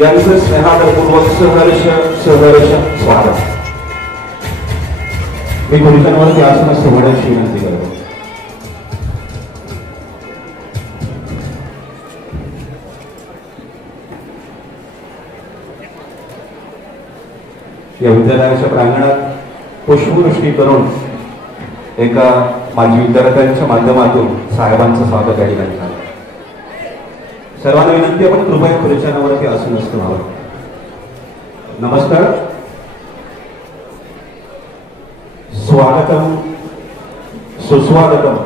यांचं स्नेहापूर्वक सहर्ष स्वागत. मी खुर्च्यांवरती आसनस्थ होण्याची विनंती करतो. या विद्यालयाच्या प्रांगणात पुष्पवृष्टी करून एका माजी विद्यार्थ्यांच्या माध्यमातून साहेबांचं स्वागत या ठिकाणी झालं. सर्वांना विनंती आपण कृपया खुर्च्यांवरती आसनस्थ व्हावं. नमस्कार. स्वागतम सुस्वागतम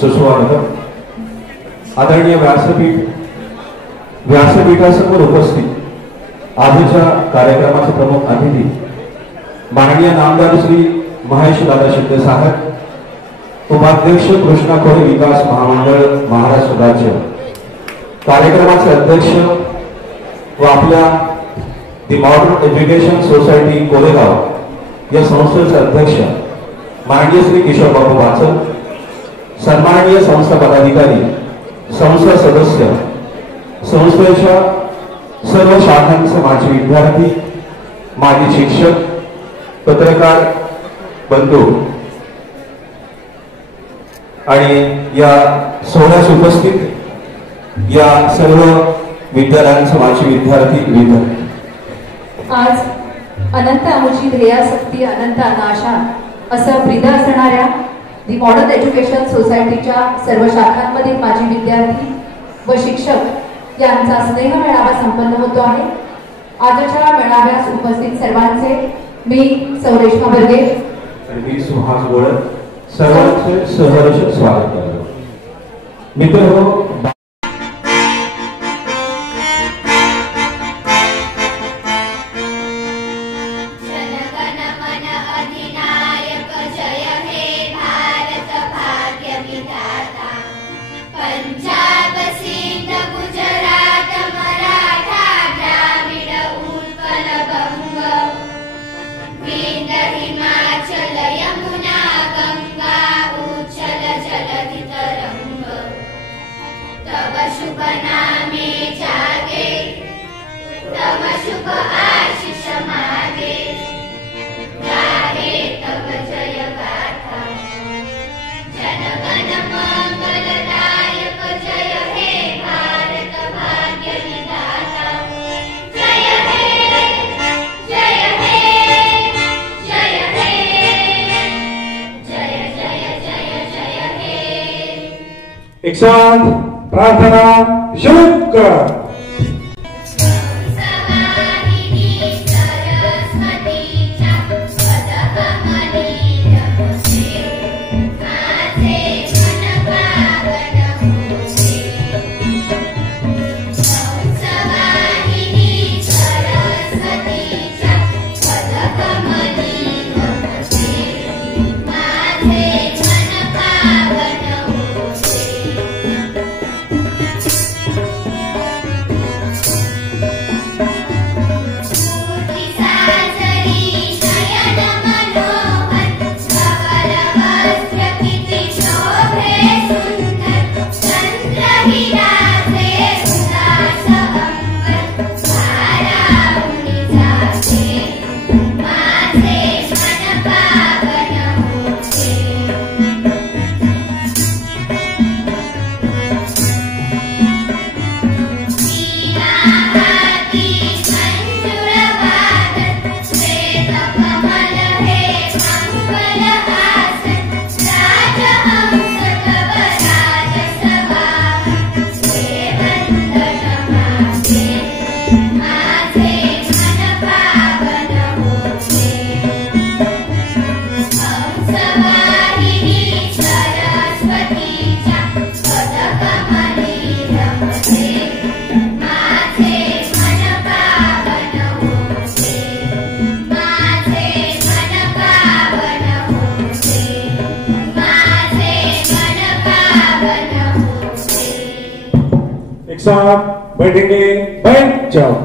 सुस्वागतम. आदरणीय व्यासपीठासमोर उपस्थित आजच्या कार्यक्रमाचे प्रमुख अतिथी माननीय नामदार श्री महेश दादा शिंदे साहेब, उपाध्यक्ष कृष्णा खोरे विकास महामंडळ महाराष्ट्र राज्य, कार्यक्रमाचे अध्यक्ष व आपल्या दी मॉडर्न एज्युकेशन सोसायटी कोरेगाव या संस्थेचे अध्यक्ष माननीय श्री किशोर बाबू वाचन, सन्माननीय संस्था पदाधिकारी, संस्था सदस्य, संस्थेच्या सर्व शाखांचे माजी विद्यार्थी, माजी शिक्षक, पत्रकार बंधू आणि या सोहळ्यास उपस्थित या सर्व विद्यालयांचे माजी विद्यार्थी. आज अनंत आमुची ध्येयासक्ती अनंत अनाशा असं ब्रीद असणाऱ्या दी मॉडर्न एज्युकेशन सोसायटीच्या सर्व शाखांमधील माजी विद्यार्थी व शिक्षक यांचा स्नेह मेळावा संपन्न होतो आहे. आजच्या मेळाव्यास उपस्थित सर्वांचे मी सौरेश्मा बर्गे आणि मी सुहास गोळद सर्वांचे सहर्ष स्वागत करतो. मित्र एक साथ प्रार्थना शुरू कर. साहब बैठेंगे, बैठ जाओ।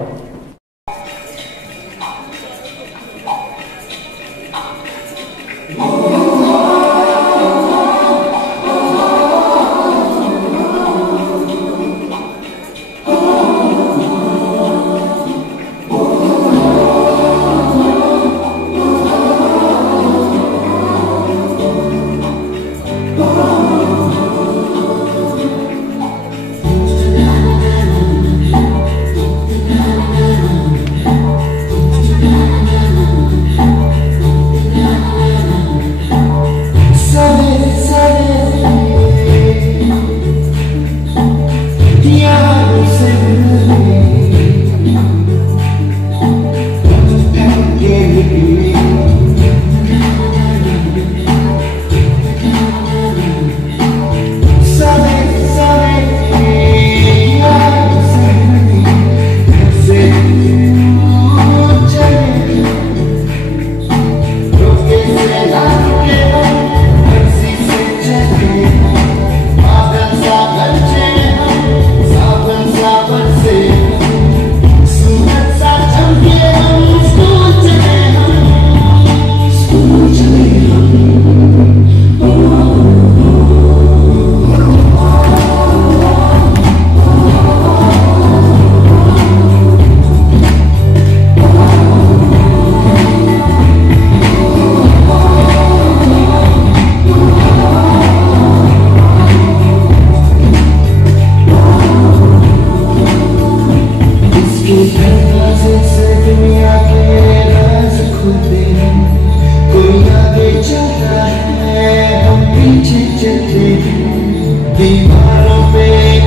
दीवारों पे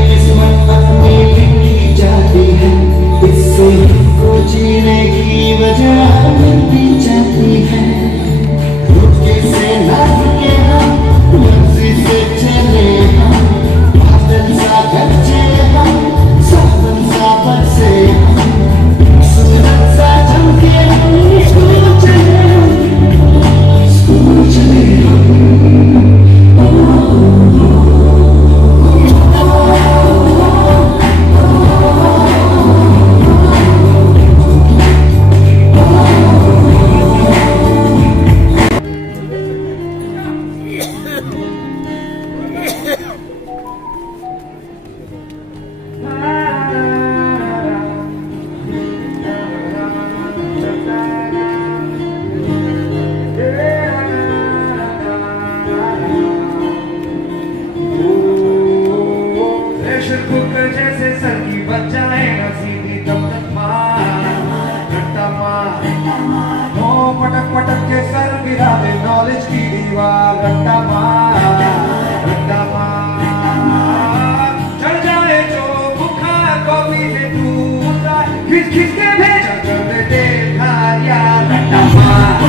किस्मत अपनी लिखी जाती है, इससे को जीने की वजह मिलती जाती है। रुके से नाच के हम मर्जी से चले हम, बादल सा गरजे हम, सावन सा बरसे हम, सूरज सा चमके हम, स्कूल चले हम, स्कूल चले हम। जैसे सर की बच जाए ना सीधी तब तक मार पटक पटक के सर गिरा दे नॉलेज की दीवार। रट्टा मार चढ़ जाए जो बुखार कॉफी से दूर जाए, खिंच खिंच के भेजा कर दे देखा यार। रट्टा मार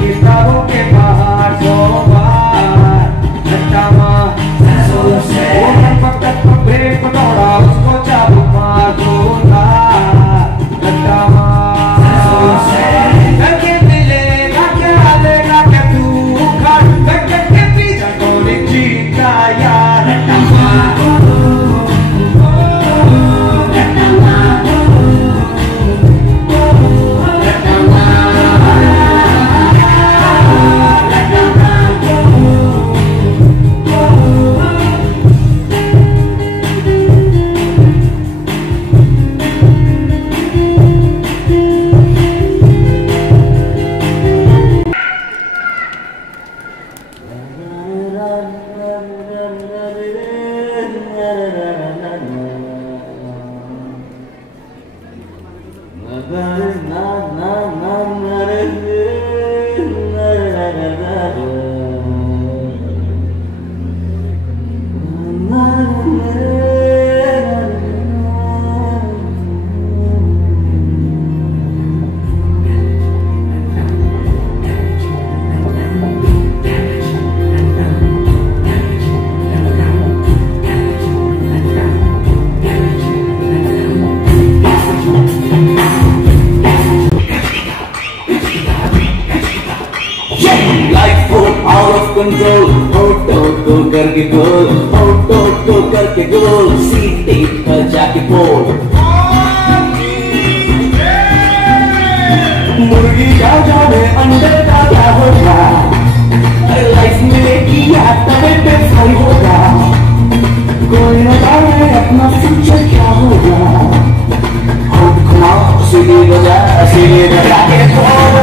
किताबों के बाहर 100 बार Life full out of control. हो करके गोल, हो करके गोल, सीधे पर जाके बोल। मुर्गी क्या जाने अंडे का क्या होगा, लाइफ में किया तबे पे फ्राई होगा, कोई न जाने अपना फ्यूचर क्या होगा। होप घुमाओ सीधे बजा के बोल।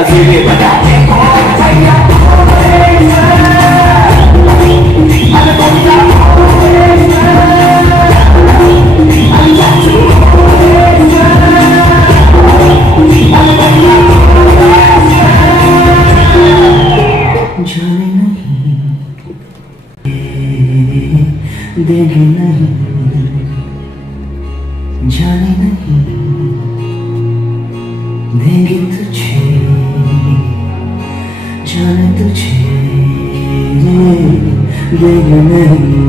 सीधे बजा के भैया जाने नहीं देंगे नहीं, जाने नहीं देंगे तुझे, जाने तुझे देंगे नहीं।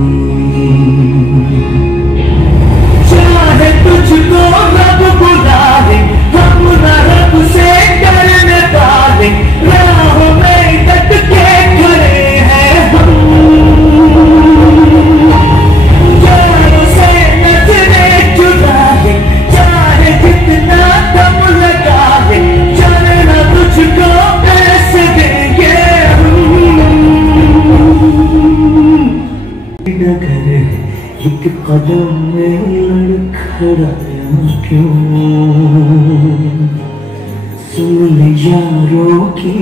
चाहे तुझको रब बुला ले, हम रब से डरने वाले, राह में डट के खड़े हैं हम। चारों से नजरें चुरा ले, चाहे कितना दम लगा ले, जाने ना तुझको कैसे देंगे नगर एक कदम में लड़खड़ाया क्यों, सुन ले यारों की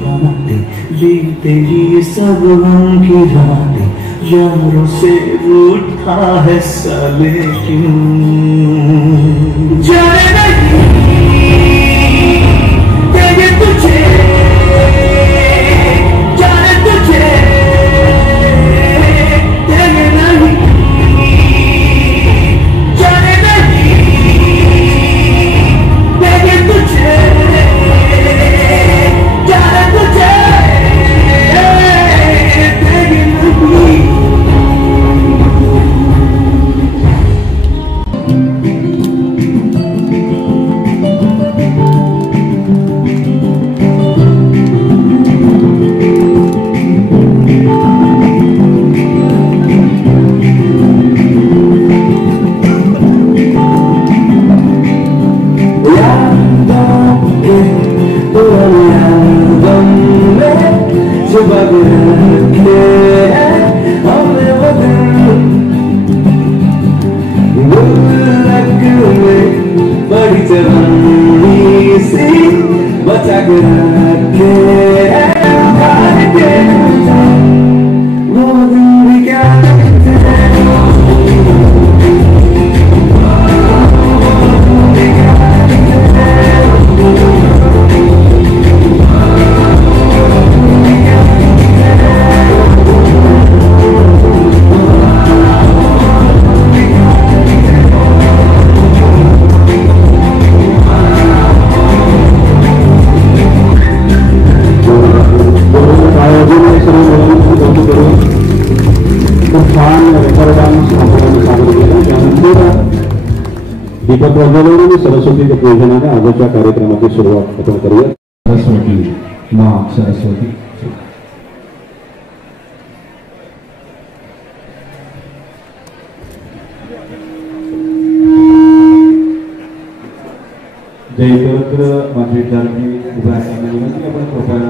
बातें, बीते ही सब गम की रातें, यारों से रूठा है साले क्यों। जाने नहीं देंगे तुझे, जाने तुझे देंगे नहीं, जाने नहीं देंगे तुझे, जाने तुझे देंगे नहीं। बड़ी जवानी सी बचा के रखे वो दिन भी क्या दीपक प्रज्वलन आणि सरस्वती पूजनाने आजच्या कार्यक्रमाची सुरुवात आपण करूया. सरस्वती मां सरस्वती. जय इतरत्र माझे विद्यार्थी उभे असताना विनंती आपण कृपया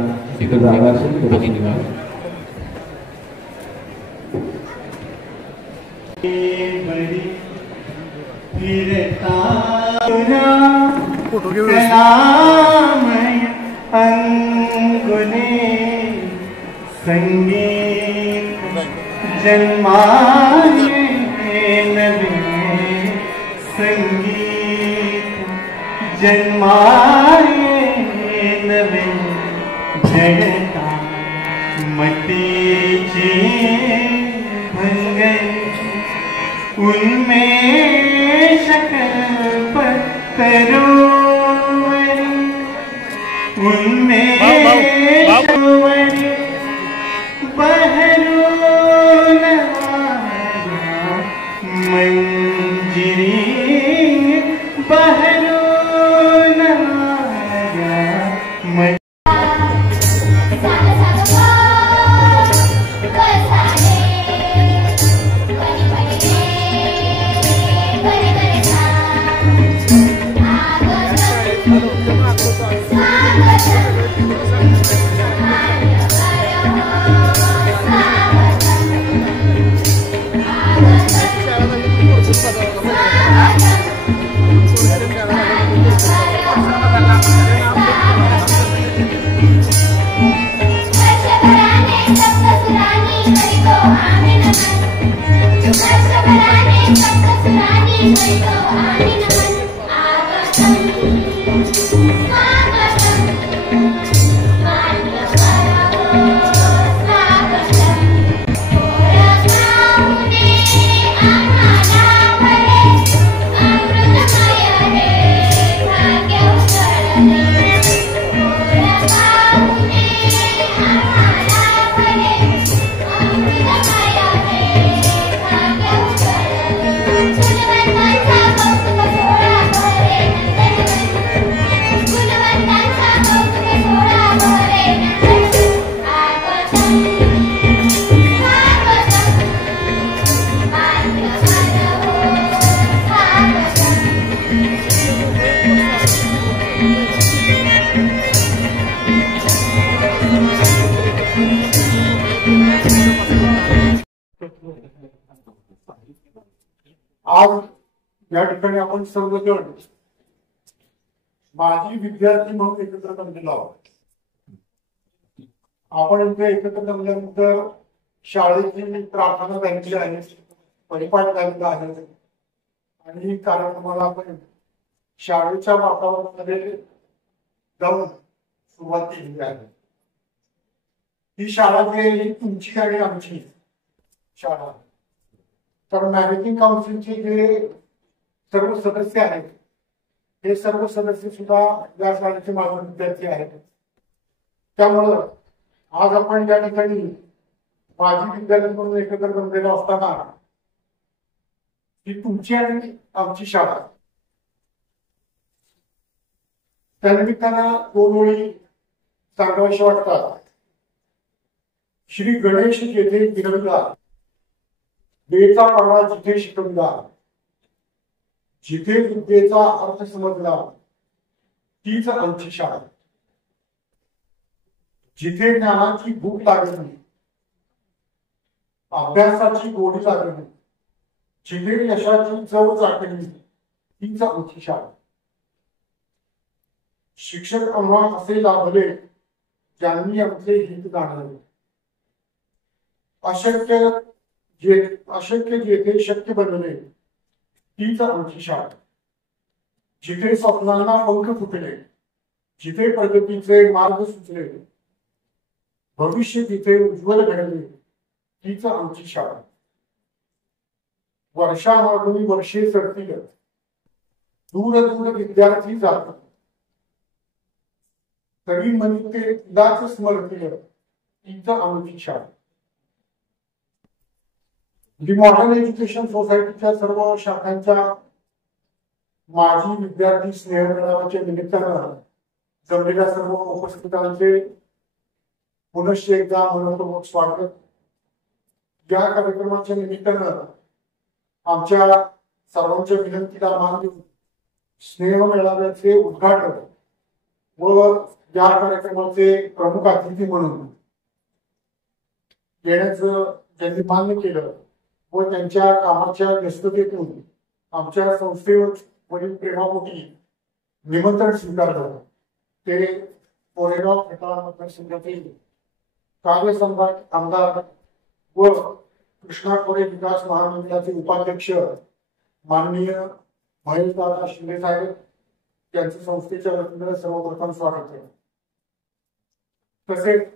इतर जागा असेल तर बसून घ्या. संगीत जन्माये नवे संगीत जन्माये नवे जगता मतीची भंगन उन्मेष कल्प तरुवरी उन्मेष वरी बहरून मंजिरी बहरून आज या ठिकाणी आपण सर्वजण माजी विद्यार्थी म्हणून एकत्र जमलेलो आहोत. आपण इथे एकत्र जमल्यानंतर शाळेची प्रार्थना झालेली आहे, परिपाठ झालेला आहे आणि कार्यक्रमाला आपण शाळेच्या वातावरणामध्ये जाऊन सुरुवात केली आहे. ही शाळा जी आहे ही तुमची आणि आमची शाळा. तर मॅनेजिंग काउन्सिलचे जे सर्व सदस्य आहेत हे सर्व सदस्य सुद्धा या शाळेचे माजी विद्यार्थी आहेत. त्यामुळं आज आपण या ठिकाणी माजी विद्यार्थी म्हणून एकत्र जमलेलो असताना ही तुमची आणि आमची शाळा त्यानिमित्तानं दोन ओळी सांगाव्याशा वाटतात. श्री गणेश जेथे गिरविला वेचा परवा जिथे शिकविला जिथे विद्येचा अर्थ समजला तीच आमची शाळा. जिथे ज्ञानाची भूक लागली अभ्यासाची गोडी लागली जिथे यशाची चव चाकली तीच आमची शाळा. शिक्षक आम्हा असे लाभले ज्यांनी आमचे हित जाणले. अशक्य जेथे शक्य बनले तीच आमची शाळा. जिथे स्वप्नांना पंख फुटले जिथे प्रगतीचे मार्ग सुचले भविष्य जिथे उज्ज्वल घडले तीच आमची शाळा. वर्षामागून वर्षे सरतील दूर दूर विद्यार्थी जातात तरी मनी ते तिलाच स्मरतील तीच आमची शाळा. दी मॉडर्न एज्युकेशन सोसायटीच्या सर्व शाखांच्या माजी विद्यार्थी स्नेहमेळाव्याच्या निमित्तानं जमलेल्या सर्व उपस्थितांचे पुनश्च एकदा मनपूर्वक स्वागत. या कार्यक्रमाच्या निमित्तानं आमच्या सर्वांच्या विनंतीला मान देऊन स्नेह मेळाव्याचे उद्घाटन व या कार्यक्रमाचे प्रमुख अतिथी म्हणून येण्याचं ज्यांनी मान्य केलं व त्यांच्या कामाच्या व्यस्ततेतून आमच्या संस्थेवरील प्रेमापोटी निमंत्रण स्वीकारलं ते कोरेगाव खटाळ मतदारसंघातील कार्यसम्राट आमदार व कृष्णा खोरे विकास महामंडळाचे उपाध्यक्ष माननीय महेशदादा शिंदे साहेब यांचं संस्थेच्या वतीनं सर्वप्रथम स्वागत आहे. तसेच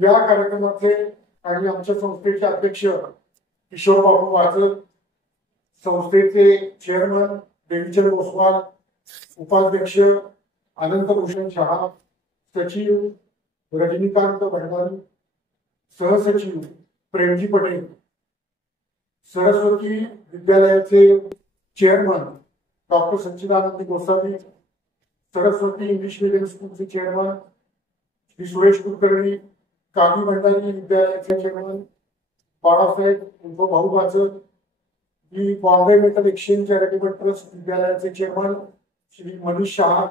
या कार्यक्रमाचे आणि आमच्या संस्थेचे अध्यक्ष किशोर बाबू वाचक, संस्थेचे चेअरमन देवीचंद ओसवाल, उपाध्यक्ष अनंतभूषण शहा, सचिव रजनीकांत भंडारी, सहसचिव प्रेमजी पटेल, सरस्वती विद्यालयाचे चेअरमन डॉक्टर सच्चिदानंद गोसावी, सरस्वती इंग्लिश मीडियम स्कूलचे चेअरमन श्री सुरेश कुलकर्णी, कावी भंडारी विद्यालयाचे चेअरमन बाळासाहेब उर्फ भाऊ वाचक, Bombay metal exchange charitable trust विद्यालयाचे चेअरमन श्री मनीष शहा,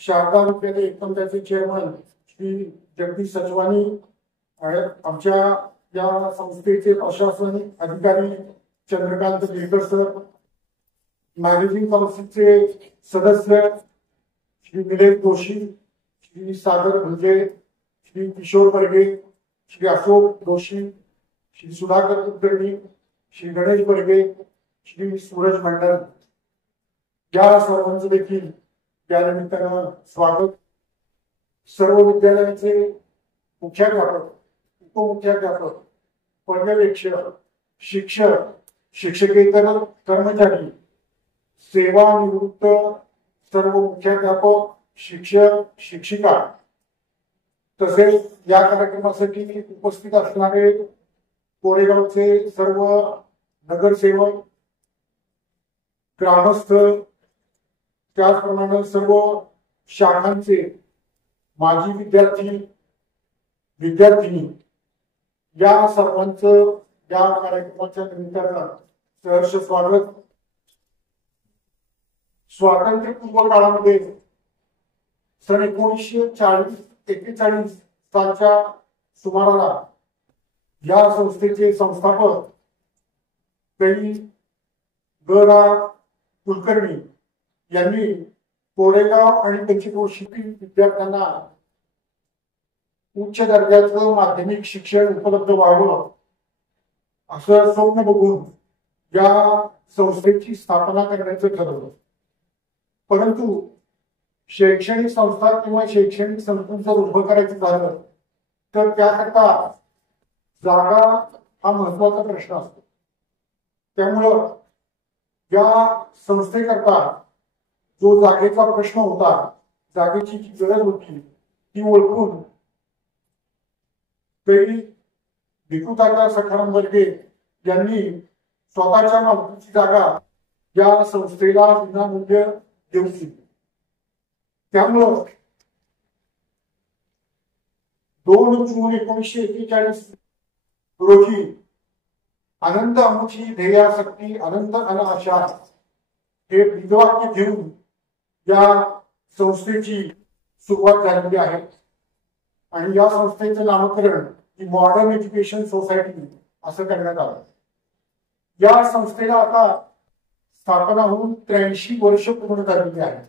शारदा विद्यालय एकमत्याचे चेअरमन श्री जगदीश सचवानी, आमच्या या संस्थेचे प्रशासनिक अधिकारी चंद्रकांत देकर सर, मॅनेजिंग काउन्सिलचे सदस्य श्री निलेश जोशी, श्री सागर भुजे, श्री किशोर बर्गे, श्री अशोक जोशी, श्री सुधाकर कुलकर्णी, श्री गणेश बर्गे, श्री सूरज मंडल, या सर्वांचं देखील या निमित्तानं स्वागत. सर्व विद्यालयाचे मुख्याध्यापक, उपमुख्याध्यापक, पर्यवेक्षक, शिक्षक, शिक्षकेतर कर्मचारी, सेवानिवृत्त सर्व मुख्याध्यापक, शिक्षक, शिक्षिका, तसेच या कार्यक्रमासाठी उपस्थित असणारे कोरेगावचे सर्व नगरसेवक, ग्रामस्थ, त्याचप्रमाणे सर्व शाखांचे माजी विद्यार्थी, विद्यार्थिनी, या सर्वांचं या कार्यक्रमाच्या निमित्तानं सहर्ष स्वागत. स्वातंत्र्यपूर्व काळामध्ये सन 1941 सालच्या सुमाराला या संस्थेचे संस्थापक कै ग रा कुलकर्णी यांनी कोरेगाव आणि त्याची शिक्षित विद्यार्थ्यांना उच्च दर्जाचं माध्यमिक शिक्षण उपलब्ध व्हावं असं स्वप्न बघून या संस्थेची स्थापना करण्याचं ठरवलं. परंतु शैक्षणिक संस्था किंवा शैक्षणिक संकुल जर उभं करायचं झालं तर त्याकरता जागा हा महत्वाचा प्रश्न असतो. त्यामुळं या संस्थेकरता जो जागेचा प्रश्न होता, जागेची जी गरज होती ती ओळखून तरी भिकूदादा सखाराम बर्गे यांनी स्वतःच्या मालकीची जागा या संस्थेला विनामूल्य देऊ दिली. त्यामुळं 2 जून 1941 रोजी अनंत आमुची ध्येयासक्ती अनंत अनाशा हे ब्रीदवाक्य घेऊन या संस्थेची सुरुवात झालेली आहे. आणि या संस्थेचं नामकरण ही मॉडर्न एज्युकेशन सोसायटी असं करण्यात आलं. या संस्थेला आता स्थापना होऊन 83 वर्ष पूर्ण झालेली आहे.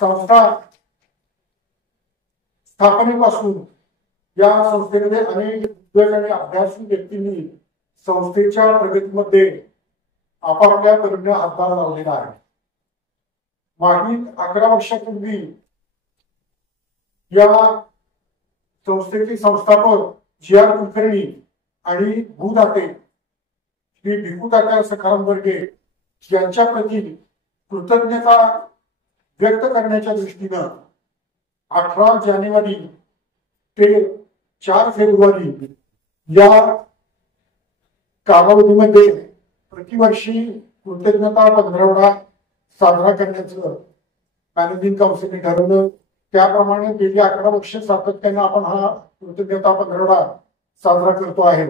संस्था स्थापनेपासून या संस्थेमध्ये अनेक दिग्गज आणि अभ्यासू व्यक्तींनी संस्थेच्या प्रगतीमध्ये आपापल्या हातभार लावलेला आहे. मागील 11 वर्षापूर्वी या संस्थेचे संस्थापक जी आर कुलकर्णी आणि भूदाते श्री भिकूदादा सखाराम बर्गे यांच्या प्रती कृतज्ञता व्यक्त करण्याच्या दृष्टीनं 18 जानेवारी ते 4 फेब्रुवारी या कालावधीमध्ये प्रतिवर्षी कृतज्ञता पंधरवडा साजरा करण्याचं मॅनेजिंग काउन्सिलने ठरवलं. त्याप्रमाणे गेली 11 वर्ष सातत्याने आपण हा कृतज्ञता पंधरवडा साजरा करतो आहे.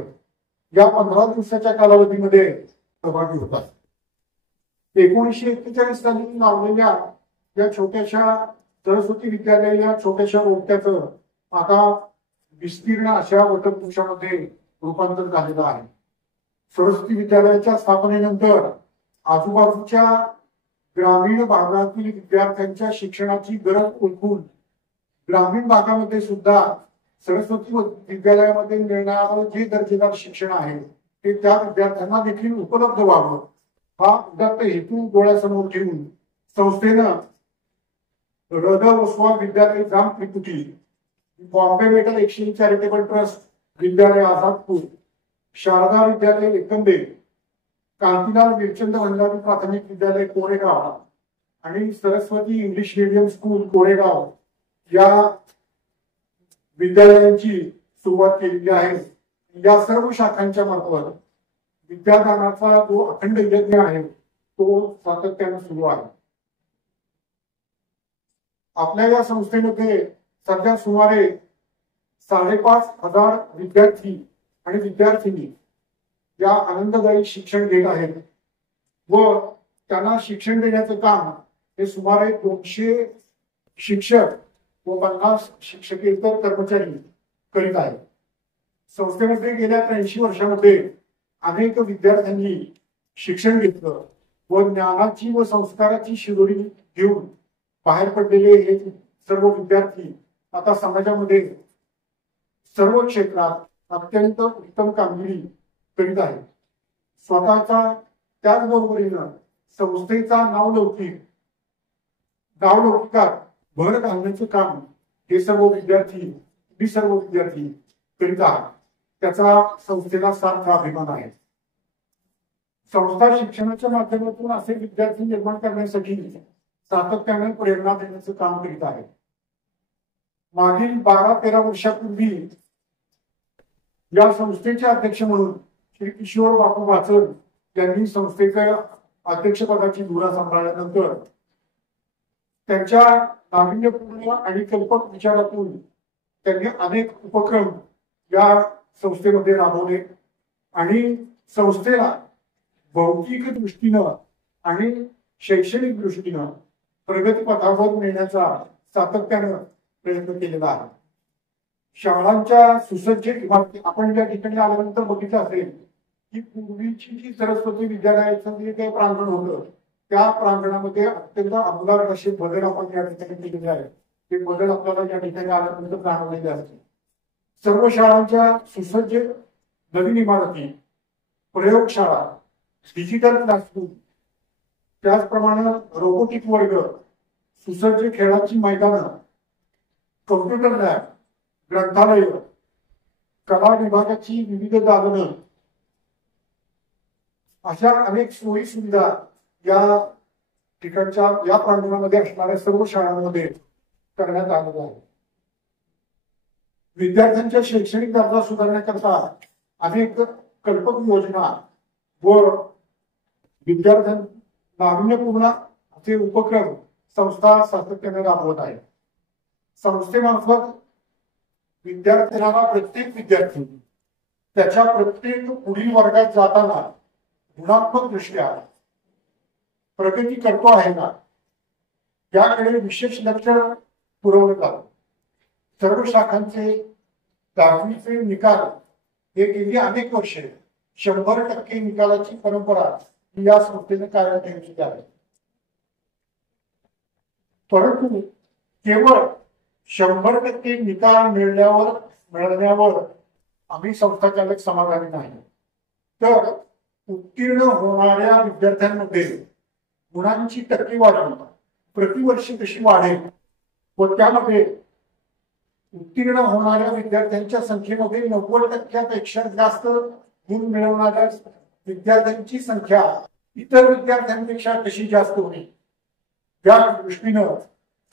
या 15 दिवसाच्या कालावधीमध्ये सहभागी होतात. 1941 साली लावलेल्या या छोट्याशा सरस्वती विद्यालय या छोट्याशा रोपट्याचं आता विस्तीर्ण अशा वटवृक्षामध्ये रूपांतर झालेलं आहे. सरस्वती विद्यालयाच्या स्थापनेनंतर आजूबाजूच्या ग्रामीण भागातील विद्यार्थ्यांच्या शिक्षणाची गरज ओळखून ग्रामीण भागामध्ये सुद्धा सरस्वती विद्यालयामध्ये मिळणारं जे दर्जेदार शिक्षण आहे ते त्या विद्यार्थ्यांना देखील उपलब्ध व्हावं हा उदात्त हेतू डोळ्यासमोर ठेवून संस्थेनं रद विद्यालय जाम त्रिपुटी, Bombay metal exchange charitable trust विद्यालय आझादपूर, शारदा विद्यालय एकंबे, कांतीलाल वीरचंद भंडारी प्राथमिक विद्यालय कोरेगाव आणि Saraswati English medium school Koregaon या विद्यालयांची सुरुवात केलेली आहे. या सर्व शाखांच्या मार्फत विद्यादानाचा जो अखंड यज्ञ आहे तो सातत्याने सुरू आहे. आपल्या या संस्थेमध्ये सध्या सुमारे 5,500 विद्यार्थी आणि विद्यार्थिनी या आनंददायी शिक्षण घेत आहेत व त्यांना शिक्षण देण्याचं काम हे सुमारे 200 शिक्षक व 50 शिक्षकेतर कर्मचारी करीत आहेत. संस्थेमध्ये गेल्या 83 वर्षामध्ये अनेक विद्यार्थ्यांनी शिक्षण घेतलं व ज्ञानाची व संस्काराची शिदोरी घेऊन बाहेर पडलेले हे सर्व विद्यार्थी आता समाजामध्ये सर्व क्षेत्रात अत्यंत उत्तम कामगिरी करीत आहेत. स्वतःचा त्याचबरोबरीनं संस्थेचा नावलौकिकात भर घालण्याचं काम हे सर्व विद्यार्थी करीत आहेत. त्याचा संस्थेला सार्थ अभिमान आहे. संस्था शिक्षणाच्या माध्यमातून असे विद्यार्थी निर्माण करण्यासाठी सातत्याने प्रेरणा देण्याचं काम करीत आहे. मागील 12-13 वर्षापूर्वी या संस्थेचे अध्यक्ष म्हणून श्री किशोर बापू वाचन यांनी संस्थेच्या अध्यक्षपदाची धुरा सांभाळल्यानंतर त्यांच्या नाविन्यपूर्ण आणि कल्पक विचारातून त्यांनी अनेक उपक्रम या संस्थेमध्ये राबवले आणि संस्थेला भौतिक दृष्टीनं आणि शैक्षणिक दृष्टीनं प्रगतीपथावर नेण्याचा सातत्यानं प्रयत्न केलेला आहे. शाळांच्या सुसज्ज इमारती आपण या ठिकाणी आल्यानंतर बघितलं असेल की पूर्वीची जी सरस्वती विद्यालयाचं जे काही प्रांगण होतं त्या प्रांगणामध्ये अत्यंत आमूलाग्र असे बदल आपण या ठिकाणी केलेले आहेत. ते बदल आपल्याला या ठिकाणी आल्यानंतर जाणवलेले असतील. सर्व शाळांच्या सुसज्ज नवीन इमारती, प्रयोगशाळा, डिजिटल क्लासरूम, त्याचप्रमाणे रोबोटिक वर्ग, सुसज्ज खेळाची मैदानं, कॉम्प्युटर लॅब, ग्रंथालय, कला विभागाची विविध दालनं अशा अनेक सोयी सुविधा या ठिकाणच्या या प्रांगणामध्ये असणाऱ्या सर्व शाळांमध्ये करण्यात आलेल्या आहे. विद्यार्थ्यांच्या शैक्षणिक दर्जा सुधारण्याकरता अनेक कल्पक योजना व विद्यार्थ्यांना नाविन्यपूर्ण असे उपक्रम संस्था सातत्याने राबवत आहे. संस्थेमार्फत विद्यार्थ्यांना प्रत्येक विद्यार्थी त्याच्या प्रत्येक पुढील वर्गात जाताना गुणात्मक दृष्ट्या प्रगती करतो आहे का याकडे विशेष लक्ष पुरवलं जातं. सर्व शाखांचे 10वीचे निकाल हे गेली अनेक वर्षे 100% निकालाची परंपरा या संस्थेने कायम ठेवली आहे. परंतु केवळ 100% निकाल मिळण्यावर आम्ही संस्थाचालक समाधानी नाही, तर उत्तीर्ण होणाऱ्या विद्यार्थ्यांमध्ये गुणांची टक्केवारी प्रतिवर्षी कशी वाढेल व त्यामध्ये उत्तीर्ण होणाऱ्या विद्यार्थ्यांच्या संख्येमध्ये 90%पेक्षा जास्त गुण मिळवणाऱ्या विद्यार्थ्यांची संख्या इतर विद्यार्थ्यांपेक्षा कशी जास्त होईल या दृष्टीनं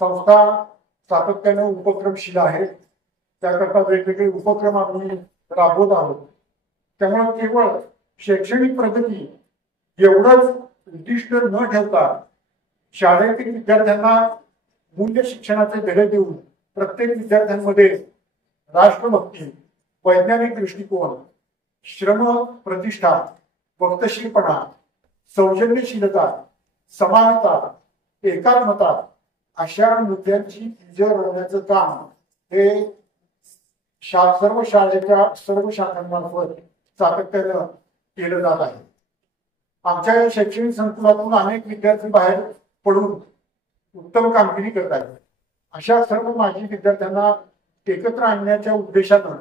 संस्था सातत्याने उपक्रमशील आहे. त्याकरता वेगवेगळे उपक्रम आम्ही राबवत आहोत. त्यामुळे केवळ शैक्षणिक प्रगती एवढंच उद्दिष्ट न ठेवता शाळेतील विद्यार्थ्यांना मूल्य शिक्षणाचे धडे देऊन प्रत्येक विद्यार्थ्यांमध्ये राष्ट्रभक्ती, वैज्ञानिक दृष्टिकोन, श्रम प्रतिष्ठा, वक्तशीरपणा, सौजन्यशीलता, समानता, एकात्मता अशा मुद्द्यांची बीज रोवण्याचं काम हे सर्व शाळेच्या सर्व शाखांमार्फत सातत्यानं केलं जात आहे. आमच्या या शैक्षणिक संकुलातून अनेक विद्यार्थी बाहेर पडून उत्तम कामगिरी करत आहेत. अशा सर्व माजी विद्यार्थ्यांना एकत्र आणण्याच्या उद्देशानं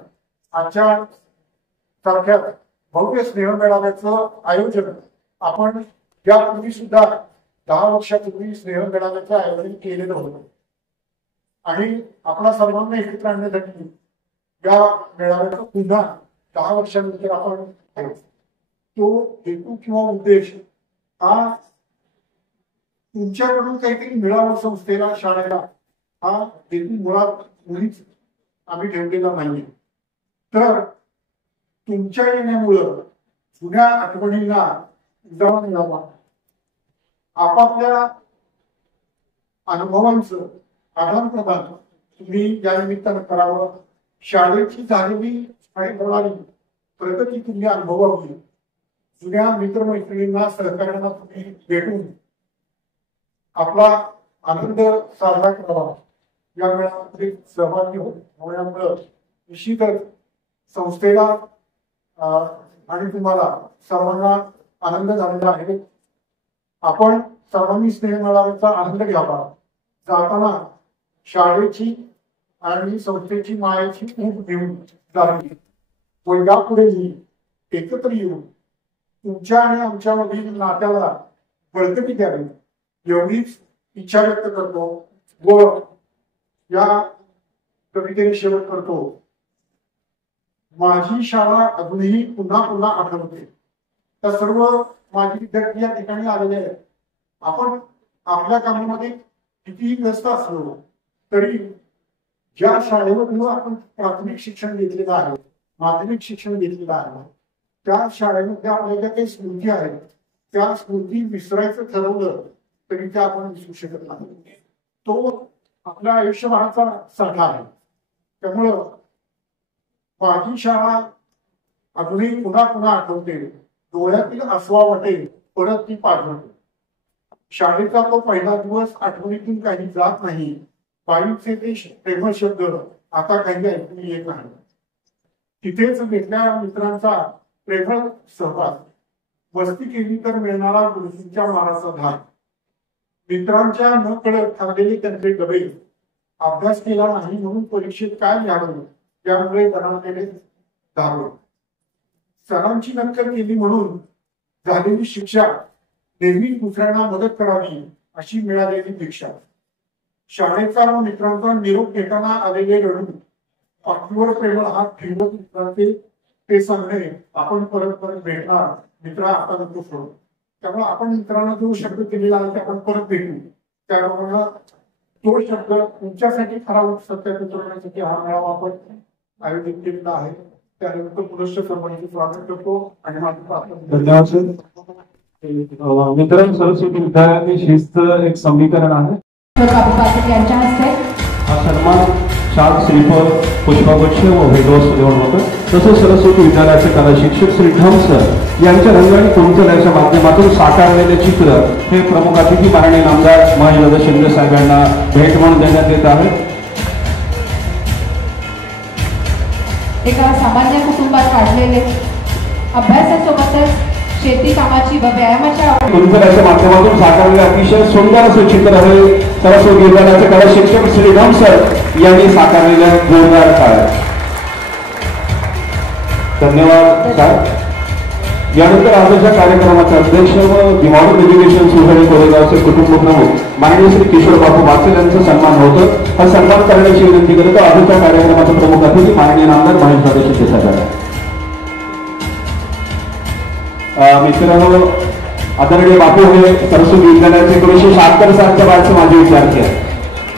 आजच्या सारख्या भव्य स्नेह मेळाव्याचं आयोजन आपण यापूर्वी सुद्धा 10 वर्षापूर्वी स्नेह मेळाव्याचं आयोजन केलेलं होतं आणि आपल्या सर्वांना एकत्र आणण्यासाठी या मेळाव्याचं पुन्हा 10 वर्षानंतर आपण तो हेतू किंवा उद्देश हा तुमच्याकडून काहीतरी मिळावं संस्थेला, शाळेला, हा हेतू मुळात मुळीच आम्ही ठेवलेला नाही. तर तुमच्या येण्यामुळं जुन्या आठवणींना उजाळा मिळावा, आपापल्या अनुभवांचं आदान प्रदान तुम्ही या निमित्तानं करावं. शाळेची झालेली प्रणाली प्रगती तुम्ही अनुभवावी. जुन्या मित्रमैत्रिणींना, सहकार्यांना तुम्ही भेटून आपला आनंद साजरा करावा. या मेळाव्यामध्ये सहभागी होण्यामुळं निश्चितच संस्थेला आणि तुम्हाला सर्वांना आनंद झालेला आहे. आपण सर्वांनी स्नेह मेळाव्याचा आनंद घ्यावा. जाताना शाळेची आणि संस्थेची मायेची ऊब घेऊन जावी व यापुढेही एकत्र येऊन तुमच्या आणि आमच्यामधील नात्याला बळकटी द्यावी एवढीच इच्छा व्यक्त करतो व या कवितेने शेवट करतो. माझी शाळा अजूनही पुन्हा पुन्हा आठवते. त्या सर्व माझी विद्यार्थी या ठिकाणी आलेले आहेत. आपण आपल्या कामामध्ये कितीही व्यस्त असलो तरी ज्या शाळेवर आपण प्राथमिक शिक्षण घेतलेलं आहे, माध्यमिक शिक्षण घेतलेलं आहे, त्या शाळेमध्ये आपल्या ज्या काही स्मृती आहेत त्या स्मृती विसरायचं ठरवलं तरी त्या आपण विसरू शकत नाही. तो आपल्या आयुष्यभराचा साठा आहे. त्यामुळं माझी शाळा अजूनही पुन्हा पुन्हा आठवते. डोळ्यातील आसवा वाटेल परत ती पाठवते. शाळेचा तो पहिला दिवस आठवणीतून काही जात नाही. बाईचे ते प्रेमळ शब्द आता काही ऐकून येत नाही. तिथेच भेटल्या मित्रांचा प्रेमळ सहवास, मस्ती केली तर मिळणारा गुरुजींच्या माराचा धार, मित्रांच्या न कळत खाल्लेले त्यांचे डबे, अभ्यास केला नाही म्हणून परीक्षेत काय लिहावं त्यामुळे बनवलेले दारू, सरांची नक्कल केली म्हणून झालेली शिक्षा, नेहमी दुसऱ्यांना मदत करावी अशी मिळालेली दीक्षा, शाळेचा व मित्रांचा निरोप घेताना आलेले रडून, पाठीवर प्रेमळ हात ठेवत मित्रांचे ते सांगणे आपण परत परत भेटणार, मित्र आता नको सोडू. त्यामुळे आपण मित्रांना जो शब्द केलेला आहे ते आपण परत भेटू. त्यामुळे तो शब्द तुमच्यासाठी खरा सत्यात उतरवण्यासाठी हा मेळावा आपण आयोजित केलेला आहे. त्यानंतर पुनश्च सर्वांचे स्वागत करतो आणि धन्यवाद सर. मित्रांनो, सरस्वती विद्यालयाने शिस्त एक समीकरण आहे. यांच्या हस्ते हा सन्मान शाल, श्रीफळ, पुष्पगुच्छ व भेटवस्तू देऊन होतं. तसेच सरस्वती विद्यालयाचे कला शिक्षक श्री ढम सर यांच्या रंगाने कुंचल्याच्या माध्यमातून साकारलेले चित्र हे प्रमुख अतिथी माननीय नामदार महेशदादा शिंदे साहेब यांना भेट म्हणून देण्यात येत आहे. एका सामान्य कुटुंबात वाढलेले, अभ्यासासोबतच शेती कामाची व व्यायामाच्या कुंचल्याच्या माध्यमातून साकारलेले अतिशय सुंदर असे चित्र हे सरस्वती विद्यालयाचे कला शिक्षक श्री ढम सर यांनी साकारलेल्या जोरदार टाळ्या. धन्यवाद साहेब. यानंतर आजच्या कार्यक्रमाचे अध्यक्ष व दि मॉडर्न एज्युकेशन सोसायटी कोरेगावचे कुटुंब प्रमुख माननीय श्री किशोर बापू वाचेल यांचा सन्मान होतं. हा सन्मान करण्याची विनंती करतो आजच्या कार्यक्रमाचे प्रमुख अतिथी माननीय नामदार महेशदादा शिंदे साहेब. मित्रांनो, आदरणीय बापू हे सरस्वती विद्यालयाचे 1976 सालच्या बाळचे माझे विद्यार्थी आहेत.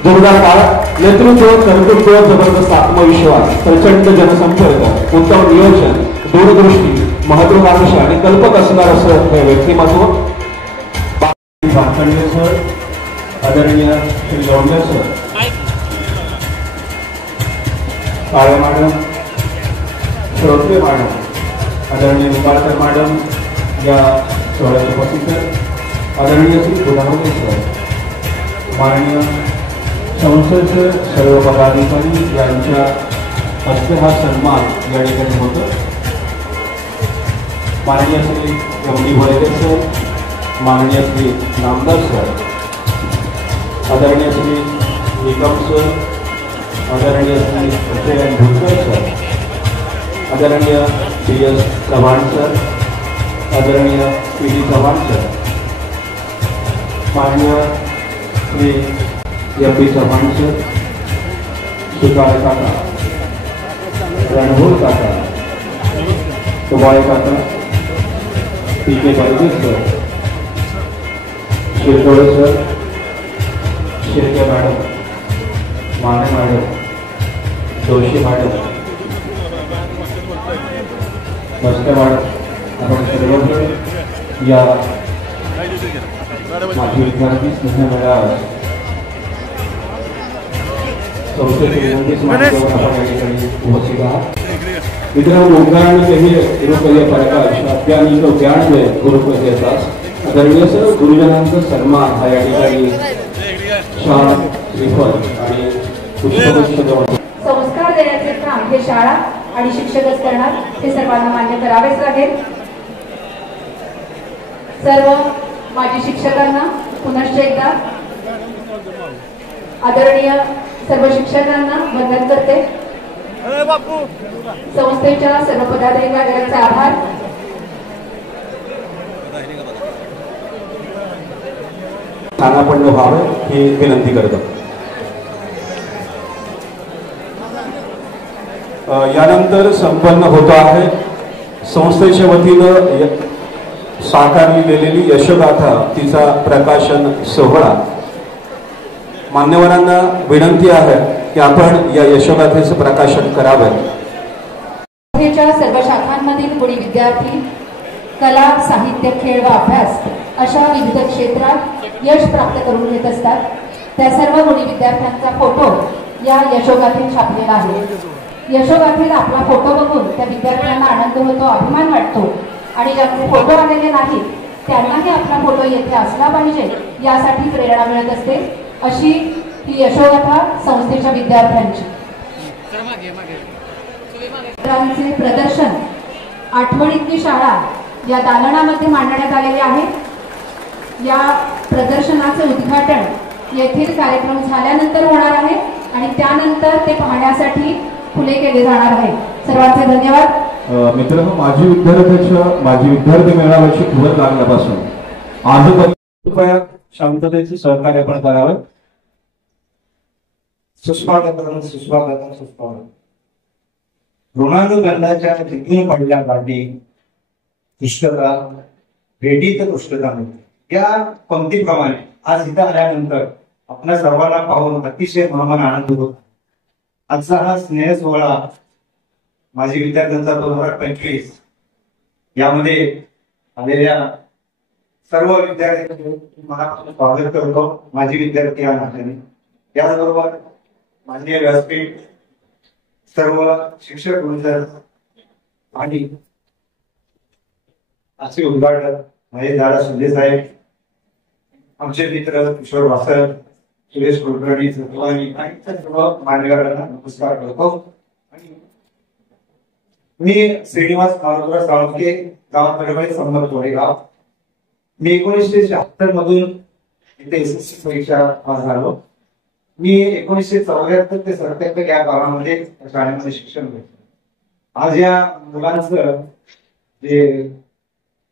जोरदार काळ, नेतृत्व, कर्तृत्व, जबरदस्त आत्मविश्वास, प्रचंड जनसंपर्क, उत्तम नियोजन, दूरदृष्टी, महत्वाकांक्षा आणि कल्पक असणार असं हे व्यक्तिमत्व. भाकंडे सर, आदरणीय श्री लोंढे सर, काळे मॅडम, श्रोते मॅडम, आदरणीय निंबाळकर मॅडम या सोहळ्यात उपस्थित आहेत, आदरणीय श्री पुढावते सर, माननीय संस्थेचे सर्व पदाधिकारी यांच्या हस्ते हा सन्मान या ठिकाणी होतो. माननीय श्री एम.डी. भोयरे सर, माननीय श्री नामदार सर, आदरणीय श्री निकम सर, आदरणीय श्री अजय भुजकर सर, आदरणीय डी.एस. चव्हाण सर, आदरणीय पी.डी. चव्हाण सर, माननीय श्री एम.डी. चव्हाण सर, सुकाळे काका, रणभूर काका, तुबाळे काका, पी.के. पाहिजे sir, Shirdole sir, Shirke madam, Mane madam, Joshi madam, Maske madam, आपण सर्व या माझी विद्यार्थी स्नेह मेळाव्यात संस्थेचे विनंती समाजावर आपण या ठिकाणी उपस्थित आहात. मित्रांनो, उद्गाराने कहिए गुरुकर्य प्रकाश अज्ञानी ज्ञान दे गुरुकर्य दास. आदरणीय सर, गुरुजनांचा सन्मान हा या ठिकाणी शाल, श्रीफळ आणि पुष्पगुच्छ देऊन संस्कार देण्याचे काम हे शाळा आणि शिक्षकच करणार, हे सर्वांना मान्य करावेच लागेल. सर्व माजी शिक्षकांना पुनश्च एकदा आदरणीय सर्व शिक्षकांना वंदन करते. संस्थेच्या सर्व पदाधिकाऱ्यांचे आभार. स्थानापन्न व्हावे ही विनंती करतो. यानंतर संपन्न होतो आहे संस्थेच्या वतीनं साकारली गेलेली यशोगाथा तिचा प्रकाशन सोहळा. मान्यवरांना विनंती आहे की आपण या यशोगाथेचं प्रकाशन करावे. संस्थेच्या सर्व शाखांमधील गुणी विद्यार्थी कला, साहित्य, खेळ व अभ्यास अशा विविध क्षेत्रात यश प्राप्त करून घेत असतात. त्या सर्व गुणी विद्यार्थ्यांचा फोटो या यशोगाथेत छापलेला आहे. यशोगाथेत आपला फोटो बघून त्या विद्यार्थ्यांना आनंद होतो, अभिमान वाटतो आणि ज्यांचे फोटो आलेले नाहीत त्यांनाही आपला फोटो येथे असला पाहिजे यासाठी प्रेरणा मिळत असते. अशी ही यशोगाथा संस्थेच्या विद्यार्थ्यांची. चित्रांचे प्रदर्शन आठवणीतली शाळा या दालनामध्ये मांडण्यात आलेले आहे. या प्रदर्शनाचे उद्घाटन येथील कार्यक्रम झाल्यानंतर होणार आहे आणि त्यानंतर ते पाहण्यासाठी खुले केले जाणार आहे. सर्वांचे धन्यवाद. मित्रांनो, माजी विद्यार्थी मेळाव्याची खबर लागल्यापासून आजपर्यंत कृपया शांततेचे सहकार्य पण करावे. सुस्वागतम सुस्वागतम सुस्वागतम. ऋणानुबंधाच्या जिंकून पडल्या गाठी पुष्टता भेटीत पुष्टता मिळते या पंक्तीप्रमाणे आज इथं आल्यानंतर आपल्या सर्वांना पाहून अतिशय मनोमन आनंद होतो. आजचा हा स्नेह सोहळा माजी विद्यार्थ्यांचा 2025 यामध्ये आलेल्या सर्व विद्यार्थ्यांचे मनापासून स्वागत करतो. माजी विद्यार्थी या नात्याने, त्याचबरोबर माननीय व्यासपीठ, सर्व शिक्षक वृंद आणि असे उद्घाटक महेश दादा शिंदे साहेब, आमचे मित्र किशोर वासर, सुरेश कुलकर्णी आणि सर्व मान्यवरांना नमस्कार करतो. मी श्रीनिवास मारुतराव साळुंके, गाव परभणी, संबंध तोडेगाव. मी 1976 मधून इथे एसएससी परीक्षा पास झालो. मी 1974 ते 77 या गावामध्ये शाळेमध्ये शिक्षण घेतलं. आज या मुलांचं जे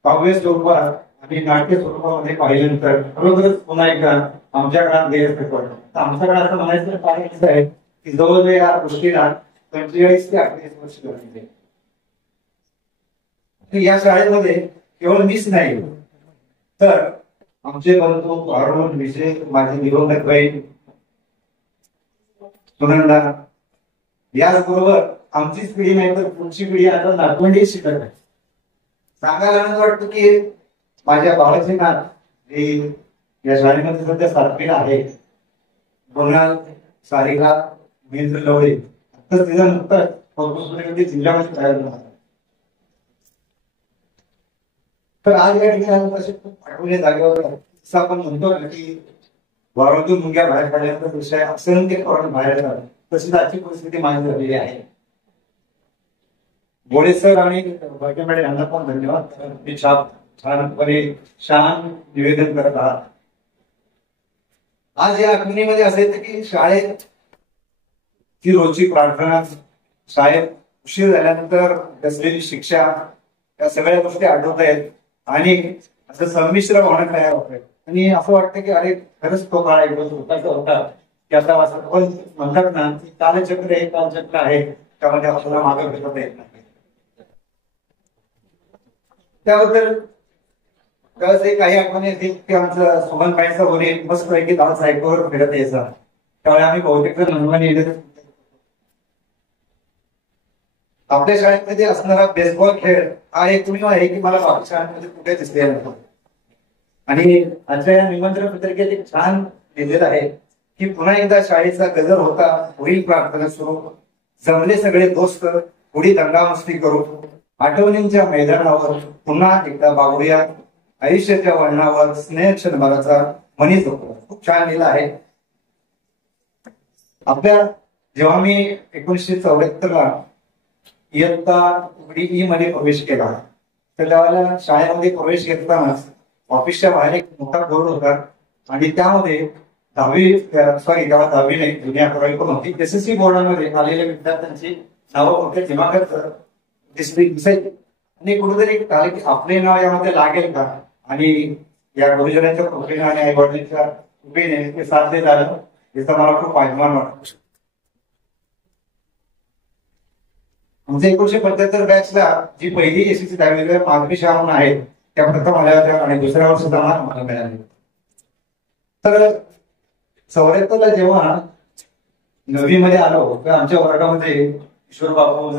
काव्य स्वरूपात आणि नाट्य स्वरूपामध्ये पाहिल्यानंतर खरोखरच पुन्हा एकदा आमच्या काळात गेल्यासारखं वाटतं. आमच्याकडे असं म्हणायचं पाहिजे आहे की जवळजवळ या गोष्टीला 45 ते 38 वर्ष झाली. या शाळेमध्ये केवळ मीच नाही तर आमचे बंधू अरुण, विजय, माझे निबंधक बहीण सुनंदा, याचबरोबर आमचीच पिढी नाही तर पुढची पिढी आता नातवंडी शिकत आहे. सांगायला आनंद वाटतो की माझ्या भावाचे नात हे या शाळेमध्ये सध्या 7वीला आहे. पुन्हा सारिका वीर लवळे तर तिचा नुकताच जिल्ह्यामध्ये तयार झाला. तर आज या ठिकाणी असे खूप आठवणी जागेवर असं आपण म्हणतो ना की वावरातून मुंग्या बाहेर पडल्यानंतर विषय असंख्य करून बाहेर येतात, तशीच आजची परिस्थिती माझी झालेली आहे. गोळे सर आणि बाकी मॅडम यांना पण धन्यवाद. ते छानपणे छान निवेदन करत आहात. आज या आठवणीमध्ये असं येतं की शाळेत ती रोजची प्रार्थना, शाळेत उशीर झाल्यानंतर असलेली शिक्षा, या सगळ्या गोष्टी आठवत आहेत आणि असं संमिश्र भावना तयार होत आहे. आणि असं वाटतं की अरे खरंच तो काळ एकदम स्वतःचा होता की आता असं पण म्हणतात ना की कालचक्र हे कालचक्र आहे, त्यामध्ये आपल्याला मागे भेटत येत नाही. त्याबद्दल काही आठवणी येतील की आमचं सुमन काहीचा होणे मस्त पैकी दहा सायकलवर फिरत यायचा. त्यावेळी आम्ही बहुतेक नंदवानी आपल्या शाळेमध्ये असणारा बेसबॉल खेळ हा एक तुम्ही आहे की मला बाकी शाळांमध्ये कुठे दिसले नाही. आणि आजच्या या निमंत्रण पत्रिकेत एक छान लिहिलेलं आहे की पुन्हा एकदा शाळेचा गजर होता, होईल प्रार्थना सुरू, जमले सगळे दोस्त, पुढी दंगामस्ती करू, आठवणींच्या मैदानावर पुन्हा एकदा बागुया, आयुष्याच्या वळणावर स्नेह क्षणभराचा मनीच होतो. खूप छान लिहिलं आहे. आपल्या जेव्हा मी 1974ला इयत्ता ई मध्ये प्रवेश केला तर त्यावेळेला शाळेमध्ये प्रवेश घेताना ऑफिसच्या बाहेर एक मोठा बोर्ड होता आणि त्यामध्ये तेव्हा 10वी नाही, जुन्या 11वी पण होती. SSC बोर्डामध्ये आलेल्या विद्यार्थ्यांची नावं मोठ्या दिमागात दिसायची आणि कुठेतरी आले की आपले नाव यामध्ये लागेल का, आणि या गुरुजनांच्या कृपेने आणि आई वडिलांच्या कृपेने ते साध्य झालं, याचा मला खूप अभिमान वाटतो. आमच्या 1975 बॅचला जी पहिली SSC 10वी माधवी शाळा म्हणून आहे त्या प्रथम आल्या होत्या आणि दुसऱ्या वर्षी मला मिळाले. तर 74ला जेव्हा 9वी मध्ये आलो तर आमच्या वर्गामध्ये किशोर बापू,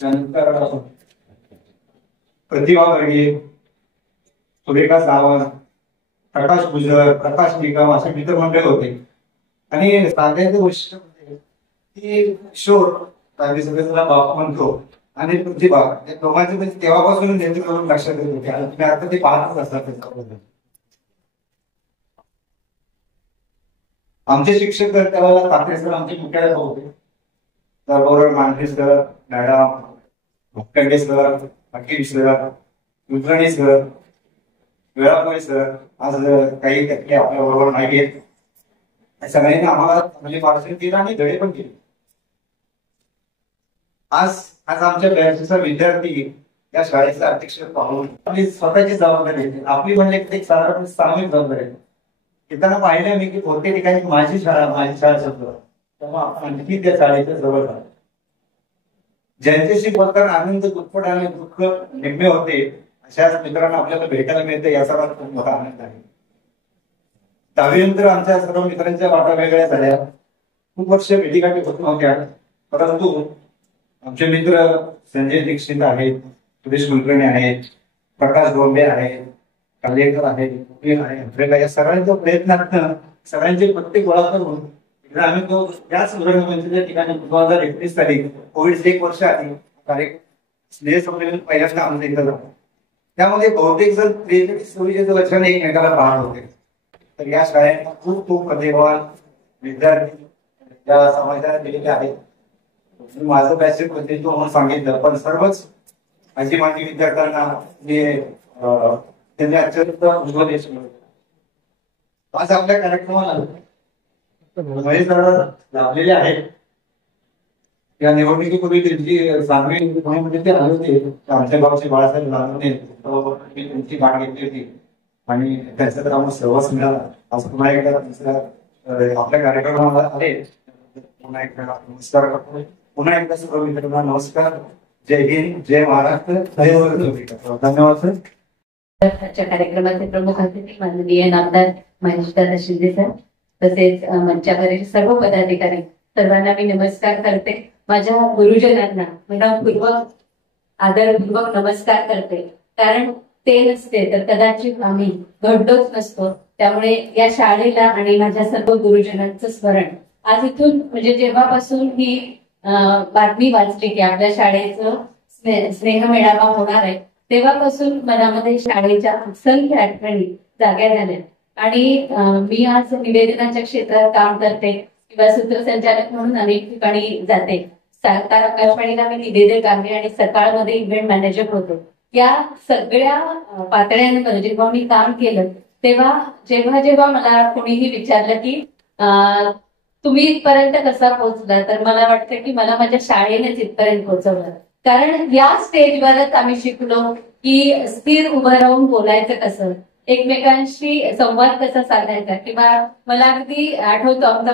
त्यानंतर प्रतिभा वर्गे, सुरेखा सावंत, प्रकाश गुजर, प्रकाश निगम असे मित्रमंडळ होते. आणि सांगायचं गोष्ट म्हणजे की किशोर सगळ्याला बापू म्हणतो आणि प्रतिभा या दोघांचे म्हणजे तेव्हापासून नेतृत्व करून लक्षात येत होते आणि तुम्ही आता ते पाहतच असतात. आमचे शिक्षक त्यावेळेला ठाकरे सर आमचे मुख्याध्यापक होते. त्याबरोबर Mandhare sir, madam, Bhatkande sir, Akhil sir, Kulkarni sir, Velapale sir, आज काही टक्के आपल्या बरोबर नाही आहेत. सगळ्यांनी आम्हाला म्हणजे मार्गदर्शन केलं आणि धडे पण केले. आज आमच्या बॅचचा विद्यार्थी या शाळेचा अध्यक्ष पाहून आपली स्वतःची जबाबदारी आहे. आपली म्हणजे एक साधारण सामूहिक जबाबदारी आहे. येताना पाहिलं मी की कोणत्या ठिकाणी माझी शाळा शब्द तेव्हा आणखी त्या शाळेच्या जवळ झाला. ज्यांच्याशी बोलताना आनंद दुप्पट आणि दुःख निम्मे होते अशाच मित्रांना आपल्याला भेटायला मिळते याचा मला खूप मोठा आनंद आहे. 10वी नंतर आमच्या सर्व मित्रांच्या वाटा वेगळ्या झाल्या. खूप वर्ष भेटीगाठी होत नव्हत्या, परंतु आमचे मित्र संजय दीक्षित आहेत, सुरेश कुलकर्णी आहेत, प्रकाश डोंबे आहेत, कालेकर आहेत, या सगळ्यांच्या प्रयत्नातून सगळ्यांचे प्रत्येक गोळा करून आम्ही तो याच उद्योगमंत्रीच्या ठिकाणी 2021 साली कोविड 1 वर्ष आधी कार्यक्रम स्नेह संमेलन पहिल्यांदा आमच्या इथं झालं. त्यामध्ये बहुतेक जण सोयीच्या लक्षाने एकमेकाला पाहत होते. तर या शाळेत खूप खूप प्रतिभावान विद्यार्थी या समाजात दिलेले आहेत. माझं पॅसेज प्रतिनिधित्व म्हणून सांगितलं, पण सर्वच माझी विद्यार्थ्यांना त्यांनी अत्यंत उज्ज्वल यश मिळवलं. आज आपल्या कार्यक्रमाला लाभलेले आहेत. या निवडणुकीपूर्वी त्यांची सांगली मध्ये ते आले होते. आमच्या गावचे बाळासाहेब लालवणे त्यांची गाठ घेतली होती आणि त्याचा तर आम्हाला सहवास मिळाला. आज पुन्हा एकदा आपल्या कार्यक्रमाला आले. पुन्हा एकदा नमस्कार करतो. पुन्हा एकदा सर्व मित्रांना नमस्कार. जय हिंद, जय महाराष्ट्र, धन्यवाद सर. आजच्या कार्यक्रमाचे प्रमुख अतिथी माननीय नामदार महेशदादा शिंदे सर, तसेच मंचावरील सर्व पदाधिकारी सर्वांना मी नमस्कार करते. माझ्या गुरुजनांना मनापूर्वक आदरपूर्वक नमस्कार करते. कारण ते नसते तर कदाचित आम्ही घडलोच नसतो. त्यामुळे या शाळेला आणि माझ्या सर्व गुरुजनांचं स्मरण आज इथून म्हणजे जेव्हापासून ही बातमी वाचली की आपल्या शाळेचं स्नेह मेळावा होणार आहे तेव्हापासून मनामध्ये शाळेच्या असंख्य आठवणी जाग्या झाल्या. आणि मी आज निवेदनाच्या क्षेत्रात काम करते किंवा सूत्रसंचालक म्हणून अनेक ठिकाणी जाते. सातार आकाशवाणीला मी निवेदक आहे आणि सकाळमध्ये इव्हेंट मॅनेजर होतो. या सगळ्या पातळ्यांवर जेव्हा मी काम केलं तेव्हा जेव्हा जेव्हा मला कोणीही विचारलं की तुम्ही इथपर्यंत कसा पोहोचला तर मला वाटतं की मला माझ्या शाळेनेच इथपर्यंत पोहोचवलं. कारण या स्टेजवरच आम्ही शिकलो की स्थिर उभं राहून बोलायचं कसं, एकमेकांशी संवाद कसा साधायचा. किंवा मला अगदी आठवतो आमचा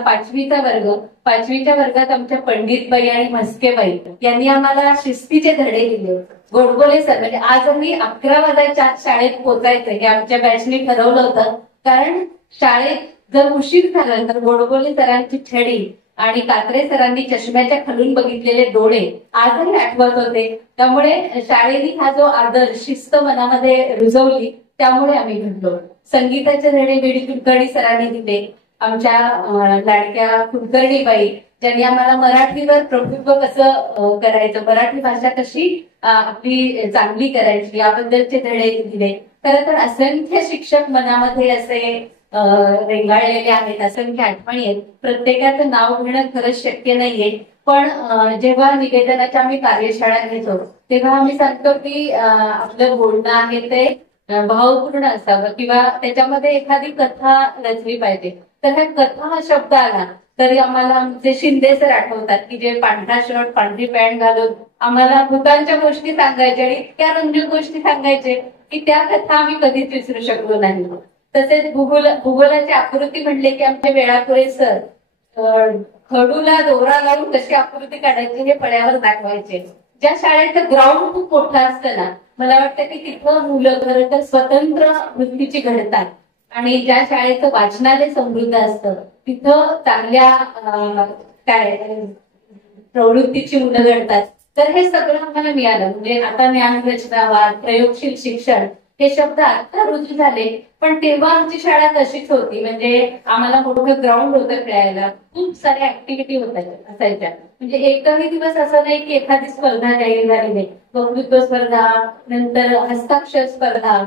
पाचवीच्या वर्गात आमच्या पंडितबाई आणि म्हस्केबाई यांनी आम्हाला शिस्तीचे धडे दिले. गोडबोले सर म्हणजे आजही 11 वाजायच्या शाळेत पोचायचं हे आमच्या बॅचने ठरवलं होतं. कारण शाळेत जर उशीर झाला तर गोडबोले सरांची छडी आणि कात्रे सरांनी चष्म्याच्या खालून बघितलेले डोळे आजही आठवत होते. त्यामुळे शाळेने हा जो आदर शिस्त मनामध्ये रुजवली त्यामुळे आम्ही घडलो. संगीताचे धडे बीडी कुलकर्णी सरांनी दिले. आमच्या लाडक्या कुलकर्णीबाई ज्यांनी आम्हाला मराठीवर प्रभुत्व कसं करायचं, मराठी भाषा कशी आपली चांगली करायची याबद्दलचे धडे दिले. खरं तर असंख्य शिक्षक मनामध्ये असे रेंगाळलेले आहेत, असंख्य आठवणी आहेत. प्रत्येकाचं नाव घेणं खरंच शक्य नाहीये. पण जेव्हा निवेदनाच्या आम्ही कार्यशाळा घेतो तेव्हा आम्ही सांगतो की आपलं बोलणं आहे ते भावपूर्ण असावं किंवा त्याच्यामध्ये एखादी कथा रचली पाहिजे. तर ह्या कथा हा शब्द आला तरी आम्हाला आमचे शिंदे सर आठवतात की जे पांढरा शर्ट पांढरी पॅन्ट घालून आम्हाला भूतांच्या गोष्टी सांगायच्या आणि इतक्या रंजक गोष्टी सांगायचे की त्या कथा आम्ही कधीच विसरू शकलो नाही. तसेच भूगोलाची आकृती म्हणले की आमचे वेळापुरे सर खडूला दोरा लावून कशी आकृती काढायची हे पड्यावर दाखवायचे. ज्या शाळेचं ग्राउंड खूप मोठं असतं ना मला वाटतं की तिथं मुलं खरं तर स्वतंत्र वृत्तीची घडतात. आणि ज्या शाळेचं वाचनालय समृद्ध असतं तिथं चांगल्या प्रवृत्तीची मुलं घडतात. तर हे सगळं आम्हाला मिळालं. म्हणजे आता ज्ञानरचनावाद प्रयोगशील शिक्षण हे शब्द आता रुजू झाले पण तेव्हा आमची शाळा तशीच होती. म्हणजे आम्हाला मोठं ग्राउंड होतं खेळायला, खूप साऱ्या ऍक्टिव्हिटी असायच्या. म्हणजे एकही दिवस असं नाही की एखादी स्पर्धा जाहीर झाली नाही. वक्तृत्व स्पर्धा, नंतर हस्ताक्षर स्पर्धा,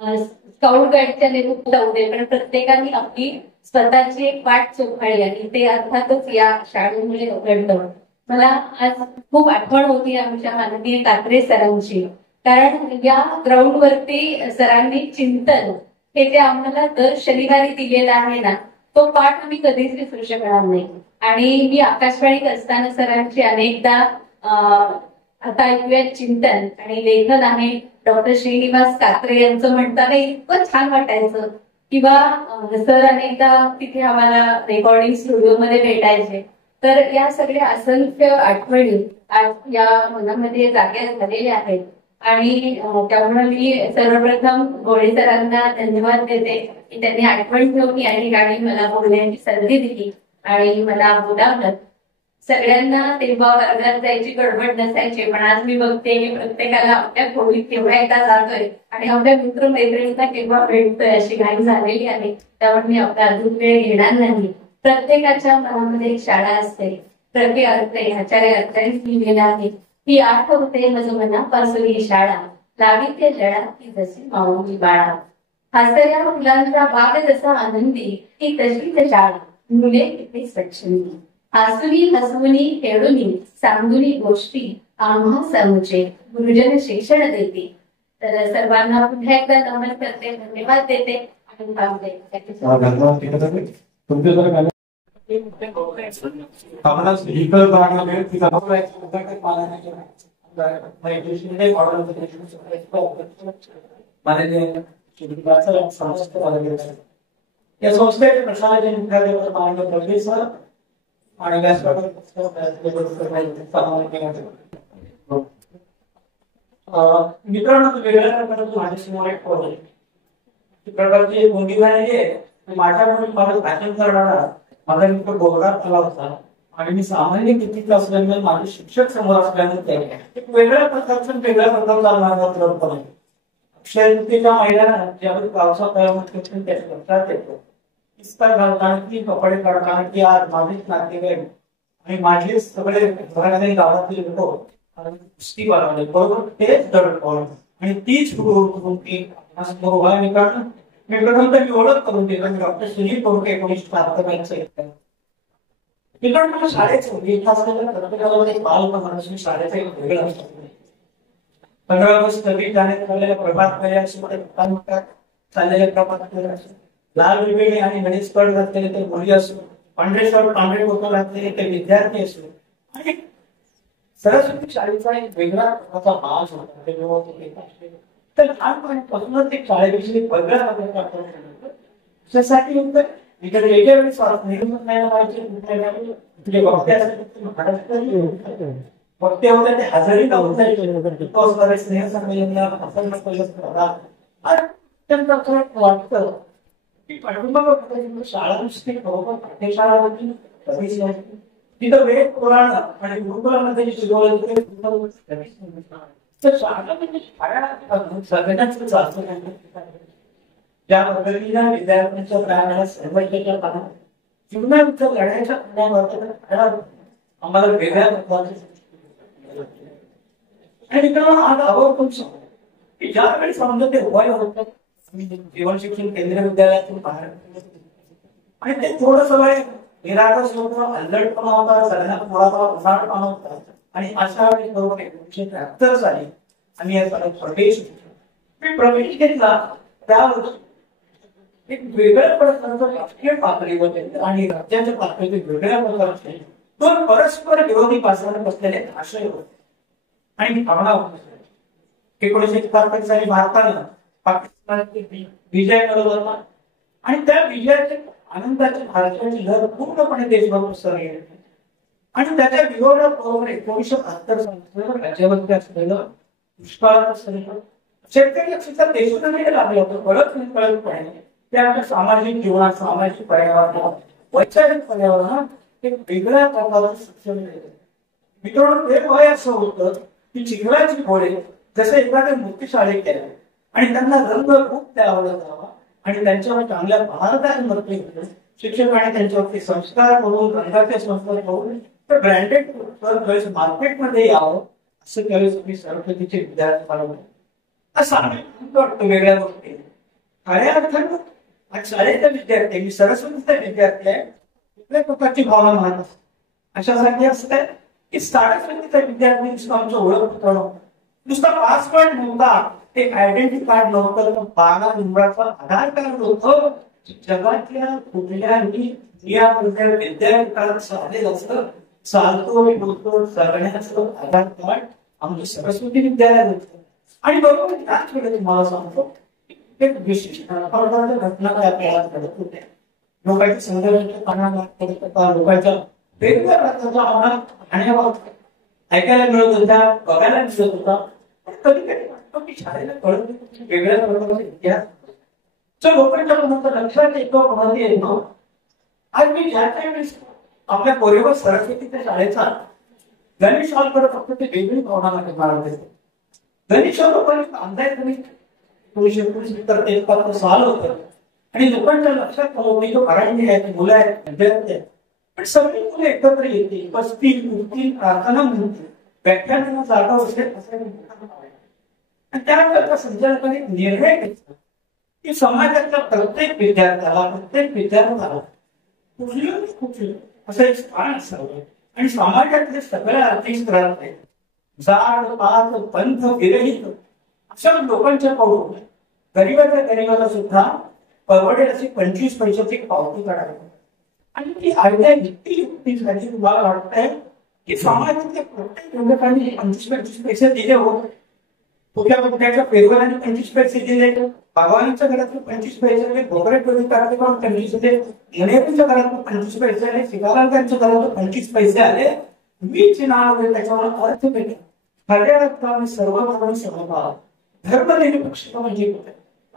स्काउट गाईडच्या नेतृत्व होते. पण प्रत्येकाने आपली स्वतःची एक वाट चोखाळली आणि ते अर्थातच या शाळेमुळे घडलं. मला आज खूप आठवण होती आमच्या माननीय कात्रे सरांची. कारण या ग्राउंड वरती सरांनी चिंतन हे जे आम्हाला दर शनिवारी दिलेलं आहे ना तो पाठ आम्ही कधीच विसरू शकणार नाही. आणि मी आकाशवाणीत असताना सरांची अनेकदा आता ऐकूया चिंतन आणि लेखन आहे डॉक्टर श्रीनिवास कात्रे यांचं म्हणताना इतकं छान वाटायचं. किंवा सर अनेकदा तिथे आम्हाला रेकॉर्डिंग स्टुडिओमध्ये भेटायचे. तर या सगळ्या असंख्य आठवणी आज या मनामध्ये जाग्या झालेल्या आहेत. आणि त्यामुळे मी सर्वप्रथम गोळे सरांना धन्यवाद देते की त्यांनी आठवण ठेवून या ठिकाणी मला बोलण्याची संधी दिली आणि मला बोलावलं. सगळ्यांना तेव्हा वर्गात जायची गडबड नसायची पण आज मी बघते की प्रत्येकाला आपल्या खोलीत केव्हा एकदा जातोय आणि आपल्या मित्र मैत्रिणींना केव्हा भेटतोय अशी घाई झालेली आहे. त्यामुळे मी आपला अजून वेळ घेणार नाही. प्रत्येकाच्या मनामध्ये एक शाळा असते. प्रति अर्थ आचार्य अर्थांनी लिहिलेलं आहे ही आठवते मज मनापासून ही शाळा लावी ते लढा ती जशी माऊली बाळा. हसऱ्या मुलांचा बाग जसा आनंदी ती तशीच शाळा मुले किती स्वच्छंदी. हसुनी हसवुनी खेळुनी सांगुनी गोष्टी आम्हा समूचे गुरुजन शिक्षण देते. तर सर्वांना पुन्हा एकदा नमन करते, धन्यवाद देते आणि थांबते. या संस्थेचे प्रसाराचे मुख्याध्यापक माननीय प्रोफेसर आणि मित्रांनो वेगवेगळ्या प्रकारचे माझ्यासमोर एक प्रकारची भूमिका झालेली आहे. माझ्याकडून मला भाषण करणारा माझा मित्र गोरगार आला होता आणि मी सामान्य किती असल्यामुळे माझे शिक्षक समोर असल्यामुळे एक वेगळ्या प्रकारचा वेगळ्या प्रकारचा मार्ग अक्षयतृतीयेच्या महिन्याला ज्यावेळी पावसाळ्यामध्ये त्याच्या लक्षात येतो इस्तर घालताना की कपडे काढताना की आज माझेच नातेवाईक आणि माझे सगळे घरातील गावातील लोक कुस्ती बनवले बरोबर तेच दडपण आणि तीच मी ओळख करून दिलं डॉक्टर सुनील बोरके 1973 मित्रांनो शाळेत प्रत्येकाला बाल मानसिक शाळेचा एक वेगळा असतो 15 ऑगस्ट जाण्यात आलेल्या प्रभात फेऱ्या चाललेल्या प्रभात फेऱ्या लाल विवेणी आणि गणेश स्पर्ध घातलेले ते मुली असो पांढरे शर्ट पांढरे कोट घातलेले ते विद्यार्थी असो आणि सरस्वती शाळेचा एक वेगळा प्रकारचा भास होता तर लहानपणापासूनच एक शाळेविषयी वेगळ्या प्रकारचा त्यासाठी इकडे वेगळ्या वेळी निर्माण नाही पाहिजे वक्ते होते ते हजेरी नव्हते स्नेह संमेलनला वाटतं की पाठिंबा शाळा नुसती बरोबर पाठ्यशाळा होती तिथं वेद पुराण आणि गुरुकुलामध्ये शिकवलं तर शाळा म्हणजे सगळ्यांचं चालतं ज्या पद्धतीने विद्यार्थ्यांच्या प्राण्याला सर्वच्या पाहणं जीवनाच्या लढायच्या आम्हाला वेगळ्या आणि आज आवर्जून सांगतो की ज्यावेळी समजा ते उपाय होतात जीवन शिक्षण केंद्रीय विद्यालयातून बाहेर आणि ते थोडस वेळ निरागस होतं अल्लटपणा होता सगळ्यांना थोडासा उन्हाळपणा होता आणि अशा वेळी बरोबर 1973 साली आम्ही या प्रवेश प्रवेश घेतला त्यावर एक वेगळ्या प्रकारचं राष्ट्रीय पातळीवर आणि राज्याच्या पातळीवर वेगळ्या प्रकारचे दोन परस्पर विरोधी बाजूने बसलेले आशय होते आणि भावना होती 1971 साली भारतानं पाकिस्तानचे विजय मिळवला आणि त्या विजयाच्या आनंदाच्या भारताची लहर पूर्णपणे देशभर पसरली आणि त्याच्या विरोधाबरोबर 1972 साली राज्यामध्ये असलेलं दुष्काळाचं संकट शेतकरी अक्षरशः देशोधडीला लागलं होतं कळतपणे त्या सामाजिक जीवनात सामाजिक पर्यावरणात वैचारिक पर्यावरणात एक वेगळ्या प्रकारचं शिक्षण मिळतं मित्रांनो ते वय असं होतं की चिखलाची घोडे जसे एखाद्या मूर्तीशाळेत गेले आणि त्यांना रंग खूप त्यावला जावा आणि त्यांच्यावर चांगल्या भारताचे नृत्य शिक्षकाने त्यांच्यावरती संस्कार करून रंगाचे संस्कार करून तर ब्रँडेड मार्केटमध्ये यावं असं त्यावेळेस मी सरस्वतीचे विद्यार्थी बनवले असं वाटतं वेगळ्या गोष्टी खऱ्या अर्थानं आज शाळेचा विद्यार्थी मी सरस्वतीचा विद्यार्थी आहे कुठल्या प्रकारची भावना मानत असते अशासाठी असत आहे की सरस्वतीचा विद्यार्थी आमचं ओळख करणं नुसता पासवर्ड नव्हता एक आयडेंटिटी कार्ड नव्हतं तर 12 नंबराचं आधार कार्ड होतं जगातल्या कुठल्याही विद्यार्थ्याला चालेल असतं चालतो बोलतो सगळ्यांचं आधार कार्ड आमचं सरस्वती विद्यालयात होतं आणि बरोबर त्याच वेळेला तुम्हाला सांगतो एक विशिष्ट घटना त्या काळात घडत होत्या लोकांच्या संदर्भाच्या लोकांच्या वेगवेगळ्या प्रकारच्या आव्हानात ऐकायला मिळत होत्या बघायला मिळत होता पण कधी कधी वाटतो की शाळेला कळत वेगळ्या प्रकारचा इतिहास लोकांच्या कोणाचा लक्षात येतो कोणाला येतो आज मी ज्या वेळेस आपल्या पोरेवर सरस्वतीच्या शाळेचा गणेश हॉलकडे फक्त ते वेगळी भावना निर्माण होते गणेश हॉल लोकांनी अंदाज तुम्ही 1919 साल होतं आणि लोकांच्या लक्षात तो मराठी आहे मुलं आहेत विद्यार्थी आहेत पण सगळी मुलं एकत्र येतील बसतील उठतील प्रार्थना म्हणतील व्याख्यानांना जागा असेल असं आणि त्यानंतर संचालकांनी निर्णय घेतला की समाजातल्या प्रत्येक विद्यार्थ्याला कुठलं असं एक स्थान असावं आणि समाजातले सगळ्या आर्थिक स्तरातले जाड पात पंथ विरहित अशा लोकांच्या कडून गरीबाला सुद्धा परवडेल अशी 25 पैशाची पावती काढावी आणि ती अर्ध्या युक्तीसाठी तुम्हाला वाटतंय की समाजातल्या प्रत्येक लोकांनी 25 पैसे दिले होते कुठल्या पेरवरांनी 25 पैसे दिले भगवानाच्या घरातून 25 पैसे आले भोगरेट कार्यक्रम 25 दिले गणेशच्या घरातून 25 पैसे आले शिकारांच्या घरातून 25 पैसे आले मी नाव त्याच्यावर अर्थ भेटेल खऱ्या अर्थाने सर्व समभाव धर्मनिरपेक्षता म्हणजे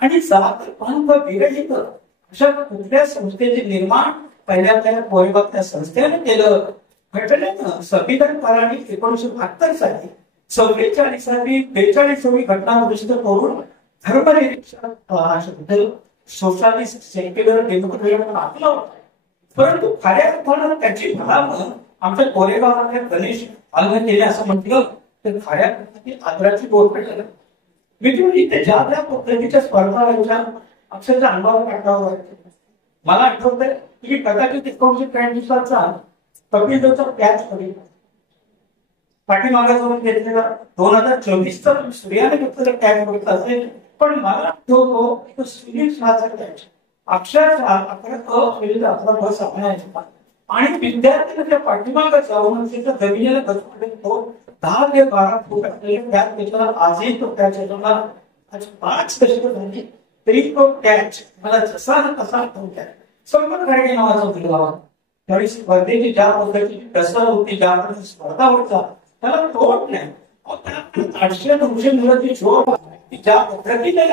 आणि जात पंथ विरहित अशा कुठल्या संस्थेचे निर्माण पहिल्या पोहेबाग त्या संस्थेने केलं घटनेनं संविधान कराराने 1972 साली 44वी 42वी घटना दुरुस्त करून धर्मनिरपेक्ष सोशलिस्ट सेक्युलर डेमोक्रेटिक आपलं, परंतु खऱ्या अर्थानं त्याची भावना आमच्या कोरेगावामध्ये गणेश आल्हा केले असं म्हटलं तर खऱ्या अर्थाने आदराची गोष्ट आहे. मी ज्या त्या पद्धतीच्या स्पर्धा व्हायच्या अक्षरशः अनुभव काढावा. मला आठवतंय की कदाचित 1983 कपिल देवचा कॅच बघितला पाठीमागे जाऊन घेतलेला 2024चा सूर्याने घेतलेला कॅच बघितला असेल, पण मला आठवतो सुनील शहाचा कॅच अक्षरशः 11 सामना आणि विद्यार्थ्यांना त्या पाठीमागे जाऊन त्याच्या जमिनीला बसवले तो 10 ते 12 फूट असलेले कॅच त्याच्याला आजही तो कॅच याच्याला आज 5 दशकं झाली तरी तो कॅच मला जसा ना तसा तो कॅच संगत गाडगे नावाचा मुलगा त्यावेळी स्पर्धेची ज्या पद्धतीची कसर होती, ज्या पद्धतीची स्पर्धा होता त्याला तोड नाही. 800-900 मुलं जी जोड ज्या पद्धतीने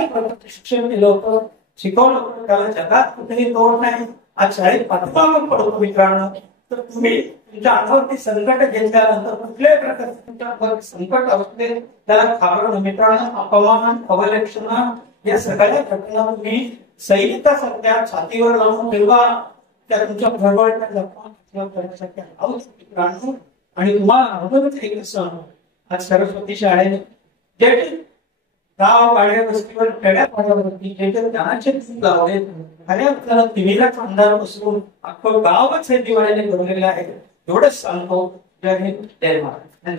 शिक्षण केलं होतं, शिकवलं होतं, त्याला जगात कुठेही तोड नाही. आज शाळेत पाठीमागून पडतो मित्रांनो. तर तुम्ही तुमच्या अंगावरती संकट घेतल्यानंतर कुठल्याही प्रकारचे तुमच्या संकट असते त्याला घाबरणं मित्रांनो, अपमान, अवलक्षण या सगळ्या घटना तुम्ही सैनिकासारख्या छातीवर लावून ठेवा. त्या तुमच्या भरभरत्या लपवा करण्यासारख्या आहोत मित्रांनो. आणि तुम्हाला अनुभवच एक असं आज सरस्वती शाळेने जे गाव गाड्या वस्तीवर खेड्या पाड्यावरती जे ज्ञानाचे लावले खऱ्या अर्थानं तिमिराचा अंधार बसून अख्खं गावच हे दिवाळीने बनलेलं आहे. एवढंच सांगतो. जय हिंद, जय महाराज.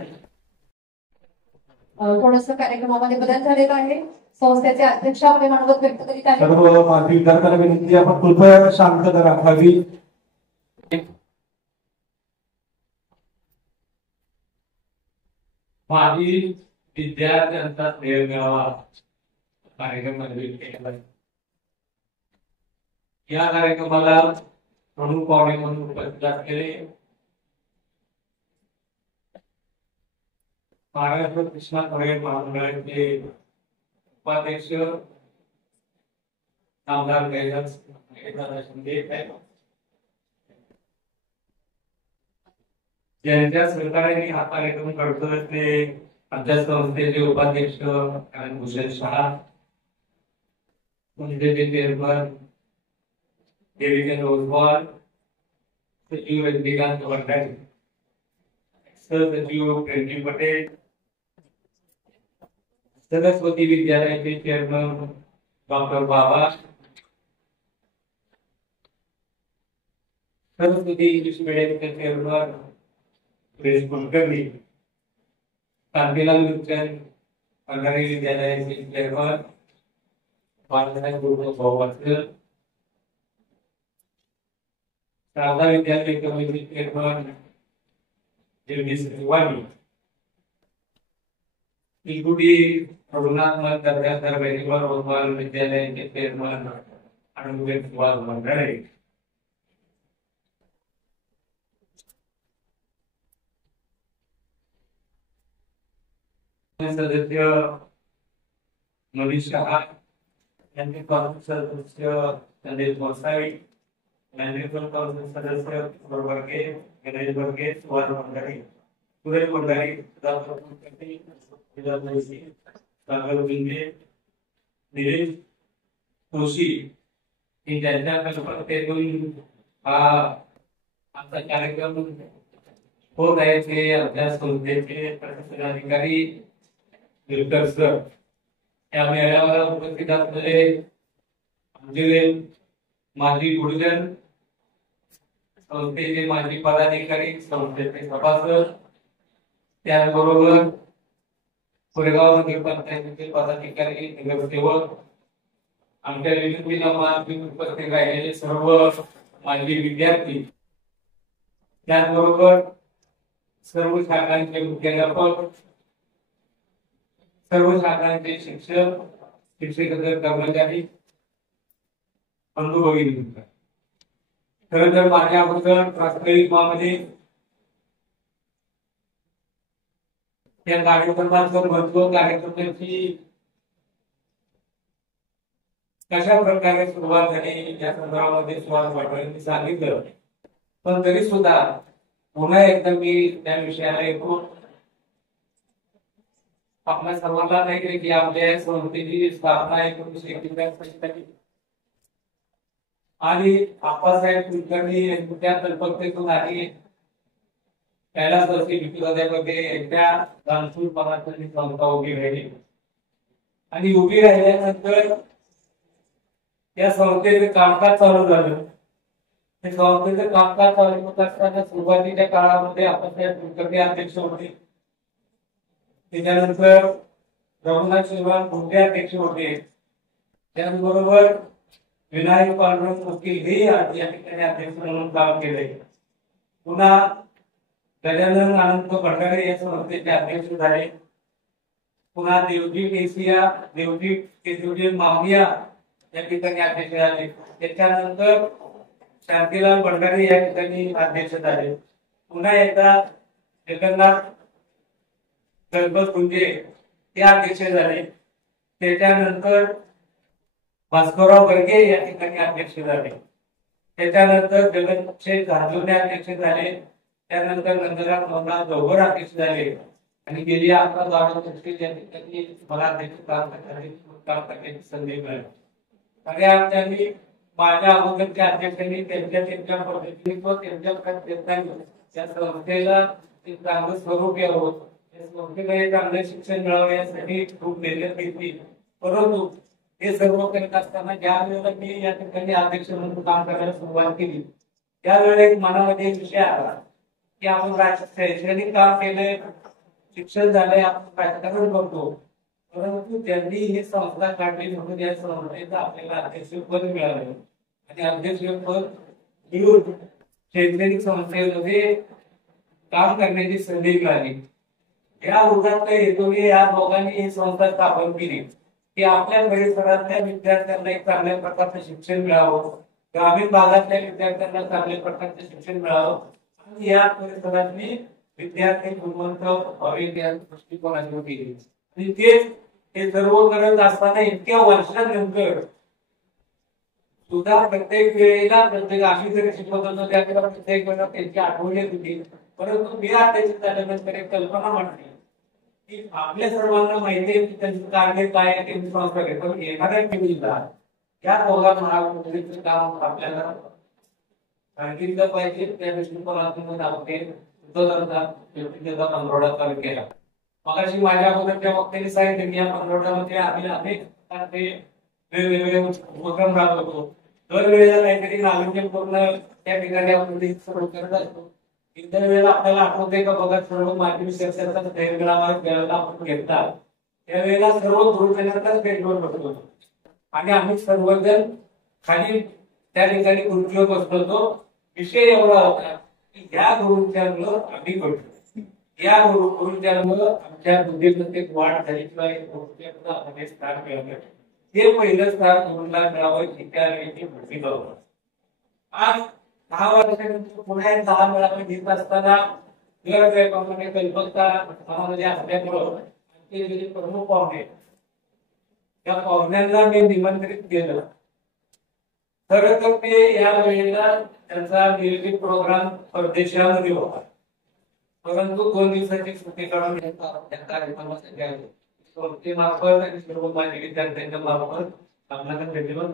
थोडस कार्यक्रमामध्ये बदल झालेला आहे. संस्थेचे अध्यक्ष आपले मनोगत व्यक्त करीत आहेत. सर्व माजी विद्यार्थ्यांना विनंती आपण कृपया शांतता राखावी. माजी विद्यार्थ्यांचा मेळावा कार्यक्रम आयोजित केला. या कार्यक्रमाला प्रमुख पाहुणे म्हणून उपस्थित असलेले महाराष्ट्र कृष्णा खरे महामंडळाचे उपाध्यक्ष आमदार कैलास शिंदे, ज्यांच्या सहकार्याने हा कार्यक्रम करतोय ते आमच्या संस्थेचे उपाध्यक्ष भूषण शहा, संस्थेचे चेअरमन देवीचंद्र ओसवाल, सचिव रजनीकांत भंडारी, सहसचिव प्रेमजी पटेल, सरस्वती विद्यालयाचे चेअरमन डॉक्टर बाबा, सरस्वती इंग्लिश मीडियमचे चेअरमन सुरेश कुलकर्णी, कांतीलाल मुचन भंडारी विद्यालयाचे चेअरमन बाळासाहेब भाऊवासकर, शारदा विद्यालय कमिटी चेअरमन जगदीश तिवारी, इलकुटी रघुनाथ दर्यासर बेरीवर विद्यालयाचे चेअरमन अनुवेद सुभाष मंडळे, सदस्य मनीष शहा यांचे सदस्य संदेश गोसावी, मॅनेजमेंट काउन्सिल सदस्य बर्गे गणेश बर्गे, सुभाष मंडळे, सुरेश मंडळे, सागर बिंदे, निलेश जोशी हे ज्यांच्या कल्पनेतून हा आमचा कार्यक्रम होत आहे ते आपल्या संस्थेचे पदाधिकारी दिलकर सर, या मेळाव्याला उपस्थित असलेले आमचे माजी गुरुजन, संस्थेचे माजी पदाधिकारी, संस्थेचे सभासद, त्याचबरोबर कोरेगाव नगरपंचायतीचे पदाधिकारी, नगरसेवक, आमच्या विनंतीला मान उपस्थित राहिलेले सर्व माजी विद्यार्थी, त्याचबरोबर सर्व शाखांचे मुख्याध्यापक, सर्व शाखांचे शिक्षक, शिक्षकेतर कर्मचारी, बंधू भगिनी, खरं तर माझ्या अगोदर प्रास्ताविकामध्ये या कार्यक्रमाचं महत्व, कार्यक्रमाची कशा प्रकारे सुरुवात झाली या संदर्भामध्ये सुभाष पाटलांनी सांगितलं. पण तरी सुद्धा पुन्हा एकदा मी त्या विषयाला येतो. आपल्या सर्वांना नाही की आपल्या संस्थेची स्थापना 1941 साली झाली आणि आप्पासाहेब कुलकर्णी त्या कल्पकतेतून आणि कैलासवासी विठ्ठलादेवमध्ये एकट्या दानशूर पराक्रमी संस्था उभी राहिली आणि उभी राहिल्यानंतर या संस्थेचं कामकाज चालू झालं. ते संस्थेचं कामकाज चालू होत असताना सुरुवातीच्या काळामध्ये आप्पासाहेब कुलकर्णी अध्यक्ष होते. त्याच्यानंतर रघुनाथ शिवराम भोंगे अध्यक्ष होते. त्याचबरोबर विनायक पांडुरंग वकील हे या ठिकाणी अध्यक्ष म्हणून काम केले. पुन्हा गजानन अनंत भंडारे या संस्थेचे अध्यक्ष झाले. पुन्हा देवजी केशवजी मामिया या ठिकाणी अध्यक्ष झाले. त्याच्यानंतर शांतीलाल भंडारे या ठिकाणी अध्यक्ष झाले. पुन्हा एकदा जगन्नाथ गुंजे ते अध्यक्ष झाले. त्याच्यानंतर भास्करराव बर्गे या ठिकाणी अध्यक्ष झाले. त्याच्यानंतर जगन्नाथ झांजुर्णे अध्यक्ष झाले. त्यानंतर नंदराम मोहनराव जोगर अध्यक्ष झाले आणि गेली 11-12 वर्षे या ठिकाणी मला अध्यक्ष काम करण्याची संधी मिळाली. आणि त्यांनी माझ्या अगोदरच्या अध्यक्षांनी त्यांच्या पद्धतीने व त्यांच्या प्रयत्नांनी त्या संस्थेला चांगलं स्वरूप यावं, त्या संस्थेला चांगलं शिक्षण मिळावं यासाठी खूप मेहनत घेतली. परंतु हे सर्व करत असताना ज्या वेळेला मी या ठिकाणी अध्यक्ष म्हणून काम करायला सुरुवात केली त्यावेळेस मनामध्ये एक विषय आला की आपण शैक्षणिक काम केलंय, शिक्षण झालंय, आपण राजकारण करतो, परंतु त्यांनी ही संस्था काढली म्हणून या संस्थेचं आपल्याला अध्यक्षपद मिळालं आणि अध्यक्षपद घेऊन शैक्षणिक संस्थेमध्ये काम करण्याची संधी मिळाली. या उदाहरणार्थ हेतूने या दोघांनी ही संस्था स्थापन केली की आपल्या परिसरातल्या विद्यार्थ्यांना एक चांगल्या प्रकारचं शिक्षण मिळावं, ग्रामीण भागातल्या विद्यार्थ्यांना चांगल्या प्रकारचं शिक्षण मिळावं आणि या परिसरातली विद्यार्थी गुणवंत व्हावे या दृष्टिकोनातून केली. आणि तेच हे सर्व करत असताना इतक्या वर्षानंतर सुद्धा प्रत्येक वेळेला आम्ही जरी शिकवत होतो त्यावेळेला प्रत्येक वेळेला त्यांची आठवण येत होती. परंतु मी अध्यक्ष झाल्यानंतर एक कल्पना म्हटली की आपल्या सर्वांना माहिती आहे की त्यांचं कार्य काय आहे, त्यांची संस्था आहे, पण येणाऱ्या पिढीला या दोघा महाविद्यालयाचं काम आपल्याला सांगितलं पाहिजे. त्या दृष्टिकोनातून आपण पंधरवडा चालू केला. मगाशी माझ्या अगोदरच्या वक्त्यांनी सांगितलं की या पंधरवड्यामध्ये आम्ही अनेक वेगवेगळे उपक्रम राबवतो. दरवेळेला काहीतरी नाविन्यपूर्ण त्या ठिकाणी आपण सुरू करत असतो. इतर वेळेला आपल्याला आठवते का बघा सर्व माध्यमिक शिक्षणाचा वेळेला आपण घेतात त्यावेळेला सर्व गुरुजनांचाच भेटवून बसतो आणि आम्ही सर्वजण खाली त्या ठिकाणी खुर्चीवर बसलो होतो. विषय एवढा होता की या गुरुंच्यामुळं आम्ही घडतो, या गुरुंच्यामुळं आमच्या बुद्धीमध्ये वाढ झाली किंवा आम्ही स्थान मिळवलं. हे पहिलं स्थान गुरुला मिळावं ही त्यावेळी भूमिका होती. आज 10 वर्षानंतर पुन्हा 10 वेळा घेत असताना दरवेळेप्रमाणे कल्पकता मनामध्ये असल्यामुळं जे प्रमुख पाहुणे त्या पाहुण्यांना मी निमंत्रित केलं. खरं तर ते या वेळेला त्यांचा नियोजित प्रोग्राम परदेशामध्ये होता, परंतु 2 दिवसाची सुट्टी काढून त्या कार्यक्रमासाठी आले. संस्थेमार्फत आणि सर्व माझ्या विद्यार्थ्यांच्या मार्फत आपल्याला भेटून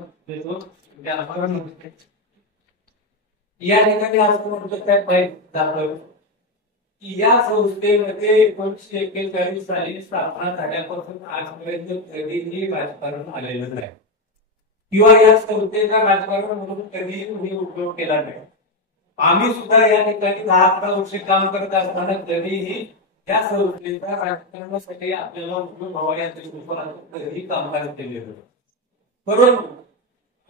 या ठिकाणी असं म्हणतो काय माहीत झालं की या संस्थेमध्ये 1941 साली स्थापना झाल्यापासून आजपर्यंत कधीही राजकारण आलेलं नाही किंवा या संस्थेचा राजकारण म्हणून कधीही कुणी उपयोग केला नाही. आम्ही सुद्धा या ठिकाणी 10-11 वर्षे काम करत असताना कधीही या संस्थेचा राजकारणासाठी आपल्याला उपयोग व्हावा या दृष्टिकोनातून कधीही कामकाज केलेलं. परंतु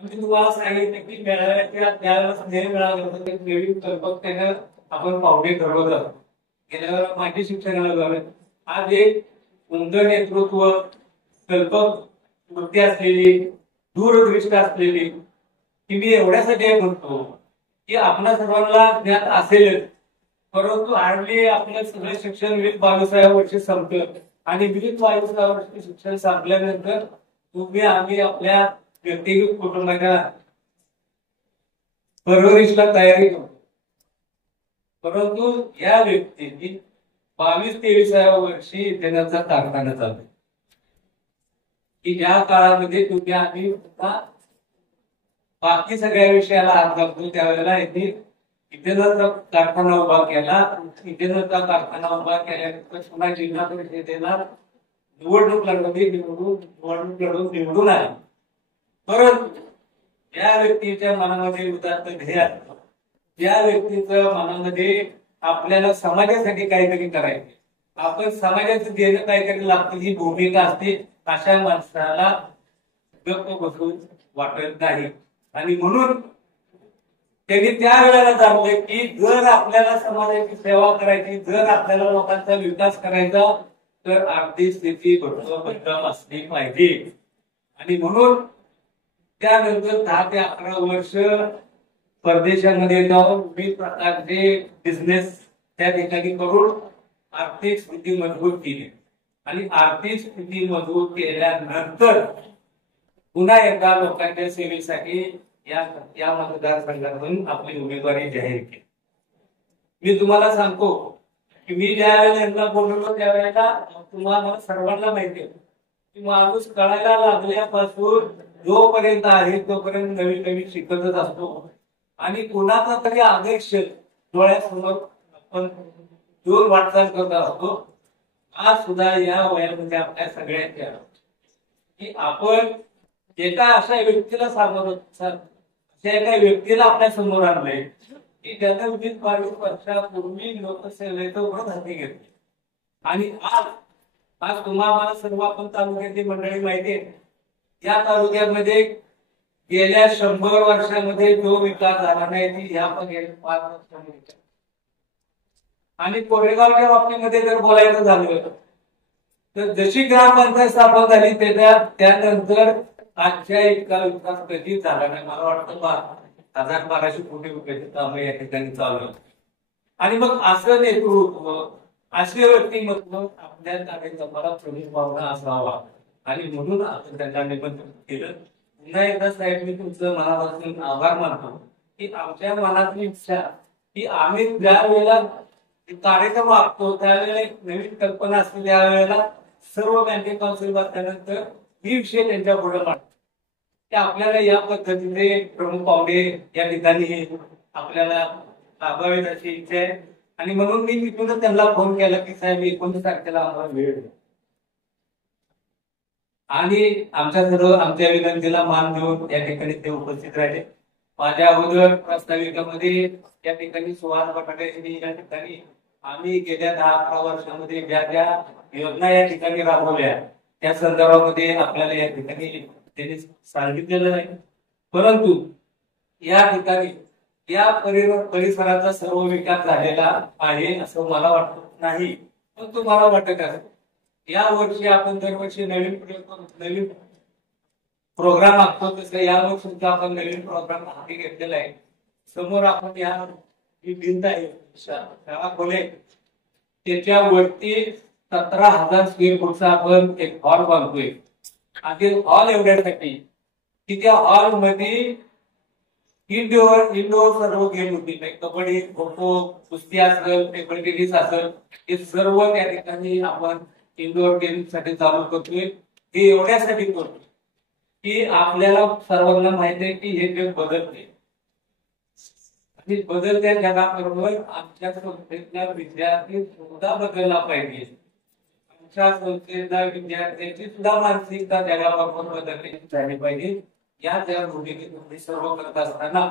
आम्ही तुम्हाला सांगितलं की मेळाव्याच्या त्यावेळेला संधी मिळालं होतं की नवीन कल्पकतेनं आपण पावले ठरवलं. गेल्या माझी शिक्षणाला झालं. आज एक सुंदर नेतृत्व, कल्पक वृत्ती असलेली, दूरदृष्टी असलेली की मी एवढ्यासाठी म्हणतो की आपल्या सर्वांना ज्ञात असेलच, परंतु हार्डली आपलं सगळं शिक्षण 20-22 वर्षी संपलं आणि 20-22 वर्षी शिक्षण संपल्यानंतर तुम्ही आम्ही आपल्या व्यक्तिगत कुटुंबाच्या परवरिशला तयारी करतो. परंतु या व्यक्तीची 22-23व्या वर्षी इथेनॉलचा कारखाना चालू आहे. की ज्या काळामध्ये तुम्ही आम्ही बाकी सगळ्या विषयाला हात घालतो त्यावेळेला इथेनॉलचा कारखाना उभा केला. इथेनॉलचा कारखाना उभा केल्यानंतर पुन्हा जिल्हा परिषदेला निवडणूक लढवून निवडून आले. परंतु या व्यक्तीच्या मनामध्ये उदात्त ध्येय असतं, त्या व्यक्तीच्या मनामध्ये आपल्याला समाजासाठी काहीतरी करायचे, आपण समाजाचं देणं काहीतरी लागतं ही भूमिका असते. अशा माणसाला गप्प बसून वाटत नाही. आणि म्हणून त्यांनी त्या वेळेला जाणलं की जर आपल्याला समाजाची सेवा करायची, जर आपल्याला लोकांचा विकास करायचा तर आर्थिक स्थिती भक्कम असली पाहिजे. आणि म्हणून त्यानंतर 10 ते 11 वर्ष परदेशामध्ये जाऊन विविध प्रकारचे बिझनेस त्या ठिकाणी करून आर्थिक स्थिती मजबूत केली. आणि आर्थिक स्थिती मजबूत केल्यानंतर पुन्हा एकदा लोकांच्या सेवेसाठी या मतदारसंघातून आपली उमेदवारी जाहीर केली. मी तुम्हाला सांगतो की मी ज्या वेळेला यांना बोलवलो त्यावेळेला तुम्हाला सर्वांना माहिती आहे की माणूस कळायला लागल्यापासून जोपर्यंत आहे तोपर्यंत नवीन नवीन शिकतच असतो. आणि कुणाचा तरी आदर्श डोळ्यासमोर आपण दूर वाटचाल करत असतो. आज सुद्धा या वयामध्ये आपल्या सगळ्यांच्या की आपण एका अशा व्यक्तीला एका व्यक्तीला आपल्या समोर आणलंय की त्यानं 20-22 वर्षापूर्वी लोकसेवेचं व्रत हाती घेतले. आणि आज तुम्हाला सर्व आपण तालुक्यातली मंडळी माहिती आहे, या तालुक्यामध्ये गेल्या 100 वर्षामध्ये जो विकास झाला नाही ती ह्या गेल्या 5 वर्षांमध्ये. आणि कोरेगावच्या बाबतीमध्ये जर बोलायचं झालं तर जशी ग्रामपंचायत स्थापन झाली त्यानंतर आजच्या इतका विकास कधीच झाला नाही. मला वाटतं 1200 कोटी रुपयाचे काम या ठिकाणी चालू. आणि मग असं नेतृत्व, असे व्यक्तिमत्व आपल्या कार्यक्रमाला प्रमुख भावना असावा. आणि म्हणून आपण त्यांना निमंत्रण केलं. पुन्हा एकदा साहेब मी तुमचं मनापासून आभार मानतो की आमच्या मनातली इच्छा की आम्ही ज्या वेळेला कार्यक्रम आखतो त्यावेळेला नवीन कल्पना असते, त्यावेळेला सर्व बँकिंग काउन्सिल बसल्यानंतर ही विषय त्यांच्या पुढे मांडतो की आपल्याला या पद्धतीने प्रमुख पाहुणे या ठिकाणी आपल्याला लाभावेत अशी इच्छा आहे. आणि म्हणून मी तिथूनच त्यांना फोन केला की साहेब 19 तारखेला आम्हाला वेळ द्या. आणि आमच्या विनंतीला मान देऊन या ठिकाणी ते उपस्थित राहिले. माझ्या अगोदर प्रास्ताविकामध्ये या ठिकाणी सुहास बटाटे या ठिकाणी आम्ही गेल्या 10-11 वर्षांमध्ये ज्या ज्या योजना या ठिकाणी राबवल्या त्या संदर्भामध्ये आपल्याला या ठिकाणी त्यांनी सांगितलेलं नाही. परंतु या ठिकाणी या परिसराचा सर्व विकास झालेला आहे असं मला वाटत नाही. पण तुम्हाला वाटत आहे या वर्षी आपण दरवर्षी नवीन प्रोग्राम आखतो तसं यावर्षी सुद्धा आपण नवीन प्रोग्राम हाती घेतलेला आहे. समोर आपण या भिंत आहे शाळा खोले त्याच्यावरती 17,000 स्क्वेअर फूटचा आपण एक हॉल बांधतोय. आणि हॉल एवढ्यासाठी की त्या हॉल मध्ये इंडोर सर्व गेम होती, कबड्डी, खो खो, कुस्ती असेल, टेबल टेनिस असेल, हे सर्व त्या ठिकाणी आपण इंडोर गेम साठी चालू करतोय. हे एवढ्यासाठी करतो की आपल्याला सर्वांना माहिती आहे की हे जग बदलते आणि बदलत्या जगाबरोबर आमच्या संस्थेतल्या विद्यार्थी सुद्धा बदलला पाहिजे. आमच्या संस्थेतल्या विद्यार्थ्यांची सुद्धा मानसिकता जगाबरोबर बदलली झाली पाहिजे. या ज्या भूमिकेत सर्व करत असताना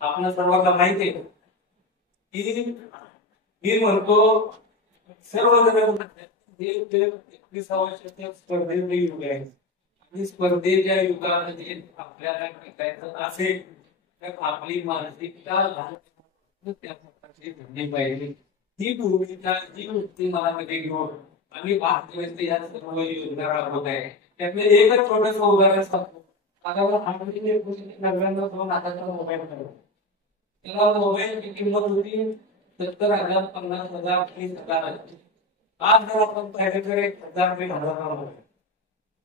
आपल्या सर्वांना माहिती आहे की मी म्हणतो सर्वजण 21व्या स्पर्धेचे युग आहे. आणि स्पर्धेच्या युगामध्ये आपल्याला टिकायचं असेल तर आपली मानसिकता त्या प्रकारची घडली पाहिजे. ही भूमिका जी वृत्ती मनामध्ये घेऊन आम्ही भारतीय या सर्व योजना राबवत आहे. त्यातलं एकच छोटस उदाहरण सांगतो. मोबाईल त्याला मोबाईलची किंमत होती 70,000, 50,000, 30,000. आज जर आपण पाहिजे तर 1,000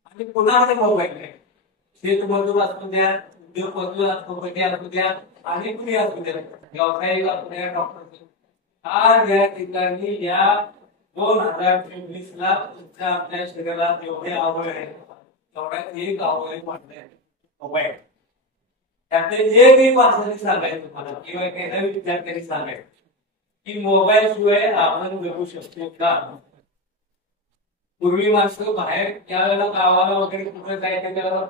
आणि पुन्हा ते मोबाईल आहे. शेतमजूर असू द्या, उद्योगपती असू द्या आणि कुणी असू द्या, व्यावसायिक असू द्या, डॉक्टर. आज या ठिकाणी या 2019ला तुमच्या आपल्या शरीरात एवढे आवड आहे, तेवढ्यात एक आवड वाटते मोबाईल. त्यातले जे मी माणसाने सांगायचं तुम्हाला किंवा काही विद्यार्थ्यांनी सांगायचं की मोबाईल शिवाय आपण जगू शकतो का. पूर्वी माणसं बाहेर त्यावेळेला गावाला वगैरे कुठे जायचं त्याला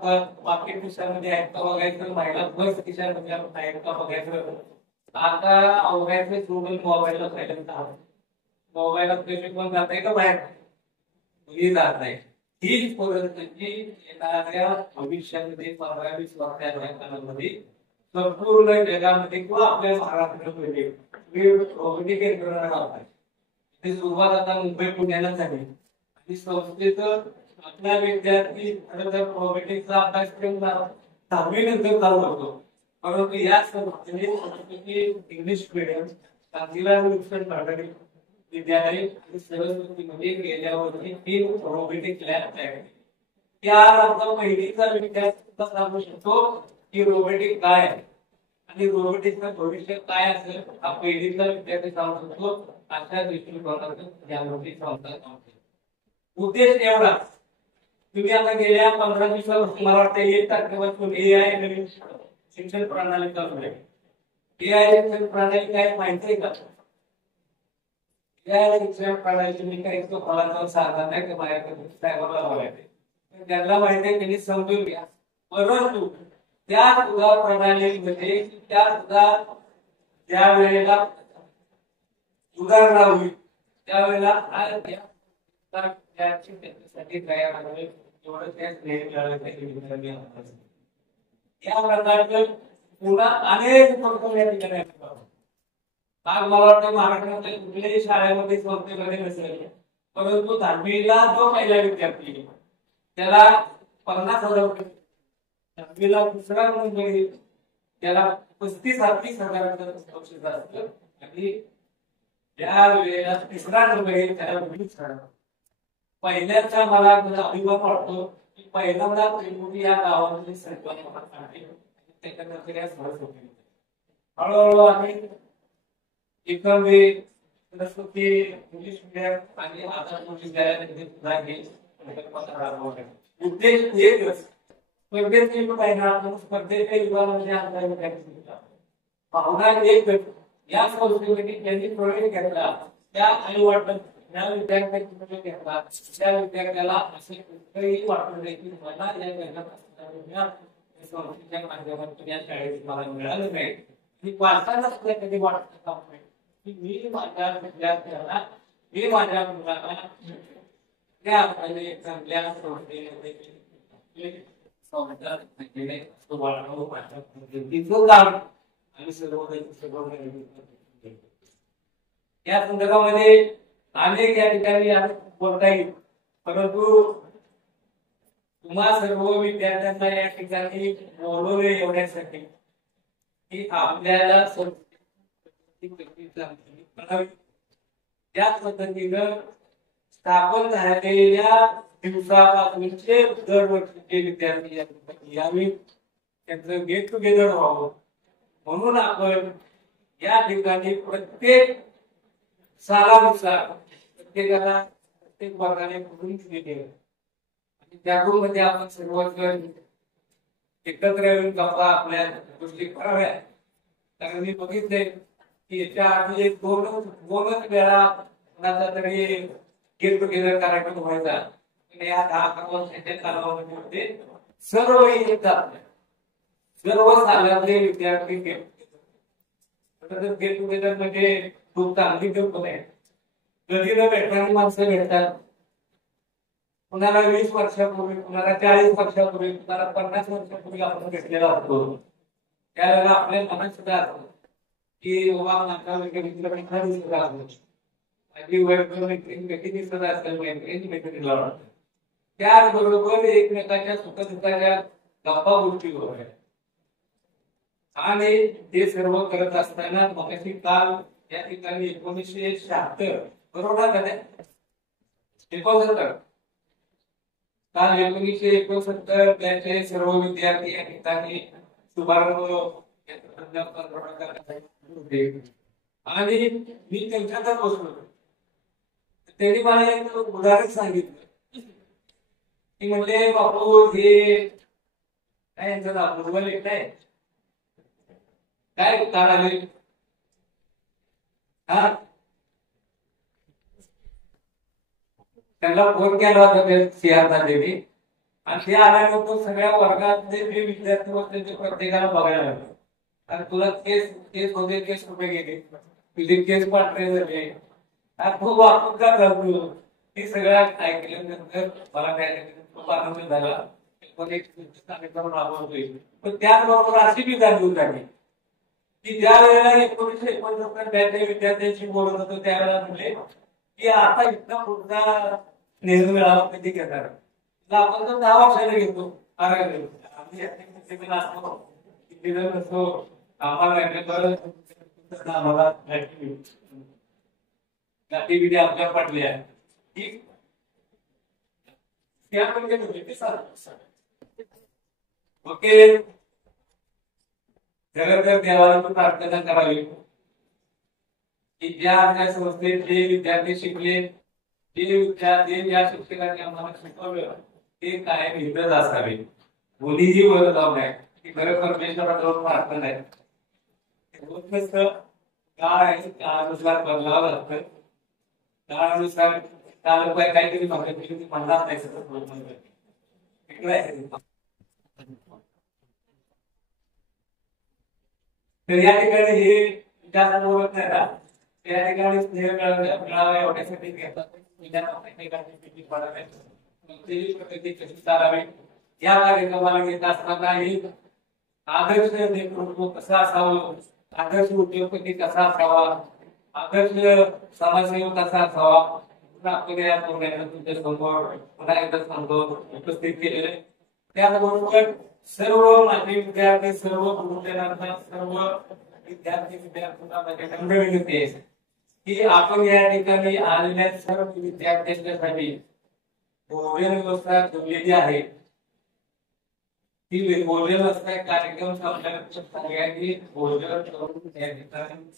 पाकिट खिशामध्ये आहेत का बघायचं, महिला बस खिशामध्ये आहेत का बघायचं. आता अवघायचं सोडून मोबाईलला सायलेंट आहोत. मोबाईलात पैसे कोण जात आहे का बाहेर ही जात नाही. हीच परिस्थिती येणाऱ्या भविष्यामध्ये 15-20 वर्षाच्या काळामध्ये संपूर्ण जगामध्ये किंवा आपल्या महाराष्ट्रामध्ये ती सुरुवात आता मुंबई पुण्याला झाली. आणि संस्थेचं आपला विद्यार्थी रोबोटिक्सचा अभ्यासक्रम 10वी नंतर चालू होतो. परंतु या संस्थेने इंग्लिश मिडियम चांगला कर्नाटक विद्यालय आणि सरस्वतीमध्ये गेल्यावरती 3 रोबोटिक लॅब तयार केली. त्यानंतर पहिलीचा विद्यार्थी सांगू शकतो की रोबोटिक काय आहे आणि रोबोटिक्सचं भविष्य काय असेल हा पहिलीचा विद्यार्थी सांगू शकतो. अशा दृष्टिकोनातून यामध्ये संस्था उद्देश एवढाच. तुम्ही आता गेल्या 15-20 वर्ष मला वाटतं 1 तारखेपासून AI नवीन शिक्षण प्रणाली चालू आहे. AI शिक्षण प्रणाली काय माहिती आहे का? या शिक्षण प्रणाली मी काही तो फळाचा साधन नाही की बाहेर बोलायचे त्यांना माहिती आहे, त्यांनी समजून घ्या. परंतु त्या सुद्धा प्रणालीमध्ये त्या सुद्धा ज्या वेळेला सुधारणा होईल त्यावेळेला या प्रकारचे पुन्हा अनेक या ठिकाणी आज मला वाटतं महाराष्ट्रातील कुठल्याही शाळेमध्ये संस्थेमध्ये नसेल, परंतु 10वीला जो पहिला विद्यार्थी त्याला 50,000 रुपये, 10वीला दुसरा म्हणजे त्याला 35,000 बक्षीस असतं आणि त्या वेळेला तिसरा नंबर त्याला पहिल्याचा मला अभिमान वाटतो की पहिल्यांदा त्रिमुरी या गावामध्ये हळूहळू आम्ही एकमेव सरस्वती इंग्लिश मीडियम आणि आदर्श विद्यालयामध्ये सुद्धा हे उद्देश एकच स्पर्धेचे स्पर्धेच्या युगामध्ये भावना एकच. या संस्कृतीत त्यांनी प्रवेश घेतला त्या आई वडील त्या विद्यार्थ्यांनी घेतला त्या विद्यार्थ्याला असे कुठेही वाटून नाही की मला या संस्थेच्या माध्यमातून या शाळेत मला मिळालं नाही. मी वाचताना सुद्धा कधी वाटत नाही की मी माझ्या विद्यार्थ्याला मी माझ्या मुलाला त्या चांगल्या संस्थेने या संदर्भामध्ये अनेक या ठिकाणी बोलता येईल, परंतु तुम्हा सर्व विद्यार्थ्यांना या ठिकाणी बोलवले एवढ्यासाठी की आपल्याला त्याच पद्धतीनं स्थापन झालेल्या दिवसापासूनचे दरवर्षीचे विद्यार्थी यावेळी त्यांचं गेट टुगेदर व्हावं म्हणून आपण या ठिकाणी प्रत्येक सालानुसार प्रत्येकाला प्रत्येक वर्गाने करून केले आणि त्यामध्ये आपण सर्वजण एकत्र येऊन गप्पा आपल्या गोष्टी कराव्या. कारण मी बघितले की याच्या आधी 2 वेळा कोणाचा तरी गेट टुगेदर कार्यक्रम व्हायचा. या 10 वर्षाच्या कालावधीमध्ये सर्व येतात, सर्व सालातले विद्यार्थी गेट टुगेदर म्हणजे खूप चांगली गप्पा आहे. कधी न भेटणारी माणसं भेटतात. कुणाला 20 वर्षापूर्वी, कुणाला 40 वर्षापूर्वी, कुणाला 50 वर्षापूर्वी आपण भेटलेला असतो. त्यावेळेला आपल्या मनात सुद्धा असतो की बाबा माझ्या मित्रांनी खरं दिसत असतो, माझी व्यक्ती दिसत असेल मैत्रिणीला वाटतं. त्याचबरोबर एकमेकाच्या सुखदुःखाच्या गप्पा गोष्टी होत आहेत आणि ते सर्व करत असताना मगाशी काल या ठिकाणी 1976 बरोबर झाले 69 काल 1969 त्याचे सर्व विद्यार्थी या ठिकाणी शुभारंभ आणि मी त्यांच्यातच बसलो. त्यांनी मला एक उदाहरण सांगितलं की म्हणजे बापू हे काय यांचं नाव गुगल एक नाही काय कार आले हा त्यांना फोन केला होता सिंहाचा देवी आणि ते आल्यानंतर सगळ्या वर्गातले जे विद्यार्थी होते ते प्रत्येकाला बघायला लागले आणि तुला केस केस होते केस कुठे गेले तुझे केस पाठरे झाले खूप वापर का झालो हे सगळं ऐकल्यानंतर मला काय खूप आनंद झाला पण एक कार्यक्रम राबवतोय पण त्याचबरोबर अशी बी जाणीव झाली की ज्या वेळेला 1949 विद्यार्थ्यांशी बोलत होतो त्यावेळेला म्हणले की आता इतका पुढचा नेहरू मेळावा कधी घेणार आपण तर 10 वर्षाला घेतो आम्हाला ऍक्टिव्हिटी आपल्या पडल्या ओके जगत देवाला प्रार्थना करावी की ज्या संस्थेत जे विद्यार्थी शिकले जे ज्या शिक्षकांनी आम्हाला शिकवलं ते कायम इथंच असावे कोणीही वर जाऊ नये की खरं परमेश्वराजवळ प्रार्थना आहे काळ आहे काळानुसार बदलावं लागतं काळानुसार काल काहीतरी म्हणणार नाही तर या ठिकाणी हे जास्त बोलत नाही ना त्या ठिकाणी स्नेह मेळावा एवढ्यासाठी घेतात या कार्यक्रमाला घेत असताना आदर्श नेतृत्व कसं असावं आदर्श उद्योगपती कसा असावा आदर्श समाजसेवक कसा असावा आपण या तुमच्या समोर पुन्हा एकदा सांगतो उपस्थित केलेले त्याचबरोबर सर्व माझे विद्यार्थी सर्व गुरुजनांना सर्व विद्यार्थ्यांना माझ्याकडे विनंती आहे की आपण या ठिकाणी आलेल्या सर्व विद्यार्थ्यांच्यासाठी भोजन व्यवस्था ठेवलेली आहे ती भोजन व्यवस्था कार्यक्रम सगळ्यांनी भोजन करून या ठिकाणी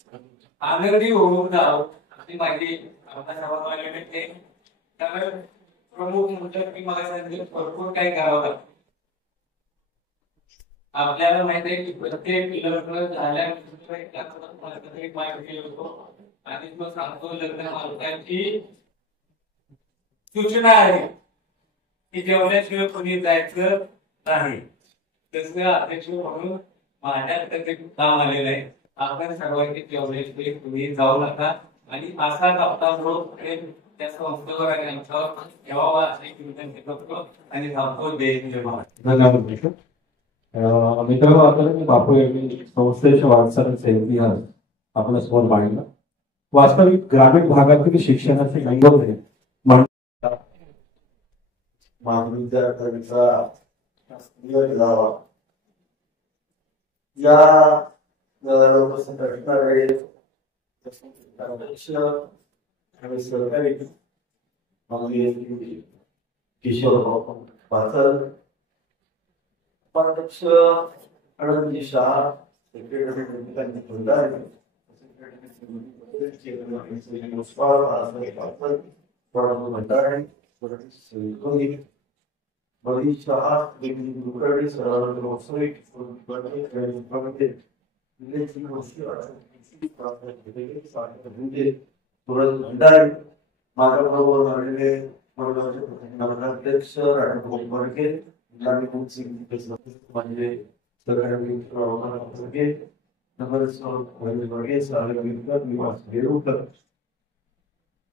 आनंदी होऊन जावं अशी माझी विनंती कारण प्रमुख म्हणतात की मला सांगितलं भरपूर काही करावं लागतं आपल्याला माहिती आहे की प्रत्येक लग्न झाल्यानंतर एक माहिती होतो आणि तो सांगतो लग्न मालकांची सूचना आहे की जेवल्याशिवाय कोणी जायचं नाही तसं अध्यक्ष म्हणून माझ्याकडे काम आलेलं आहे आपण सर्वांनी जेवल्याशिवाय कोणी जाऊ नका आणि असा कप्तान रोग त्या संस्थेवर आणि आमच्यावर ठेवावा अशी विनंती करतो आणि सांगतो जय धन्यवाद मित्रांनो आता मी बापू यांनी संस्थेच्या वाटचालीचा इतिहास आपल्या समोर मांडला वास्तविक ग्रामीण भागातील शिक्षणाचे नैबंध महाविद्यालयाचा या सरकारी किशोर पाथर उपाध्यक्ष आनंदी शाह अध्यक्ष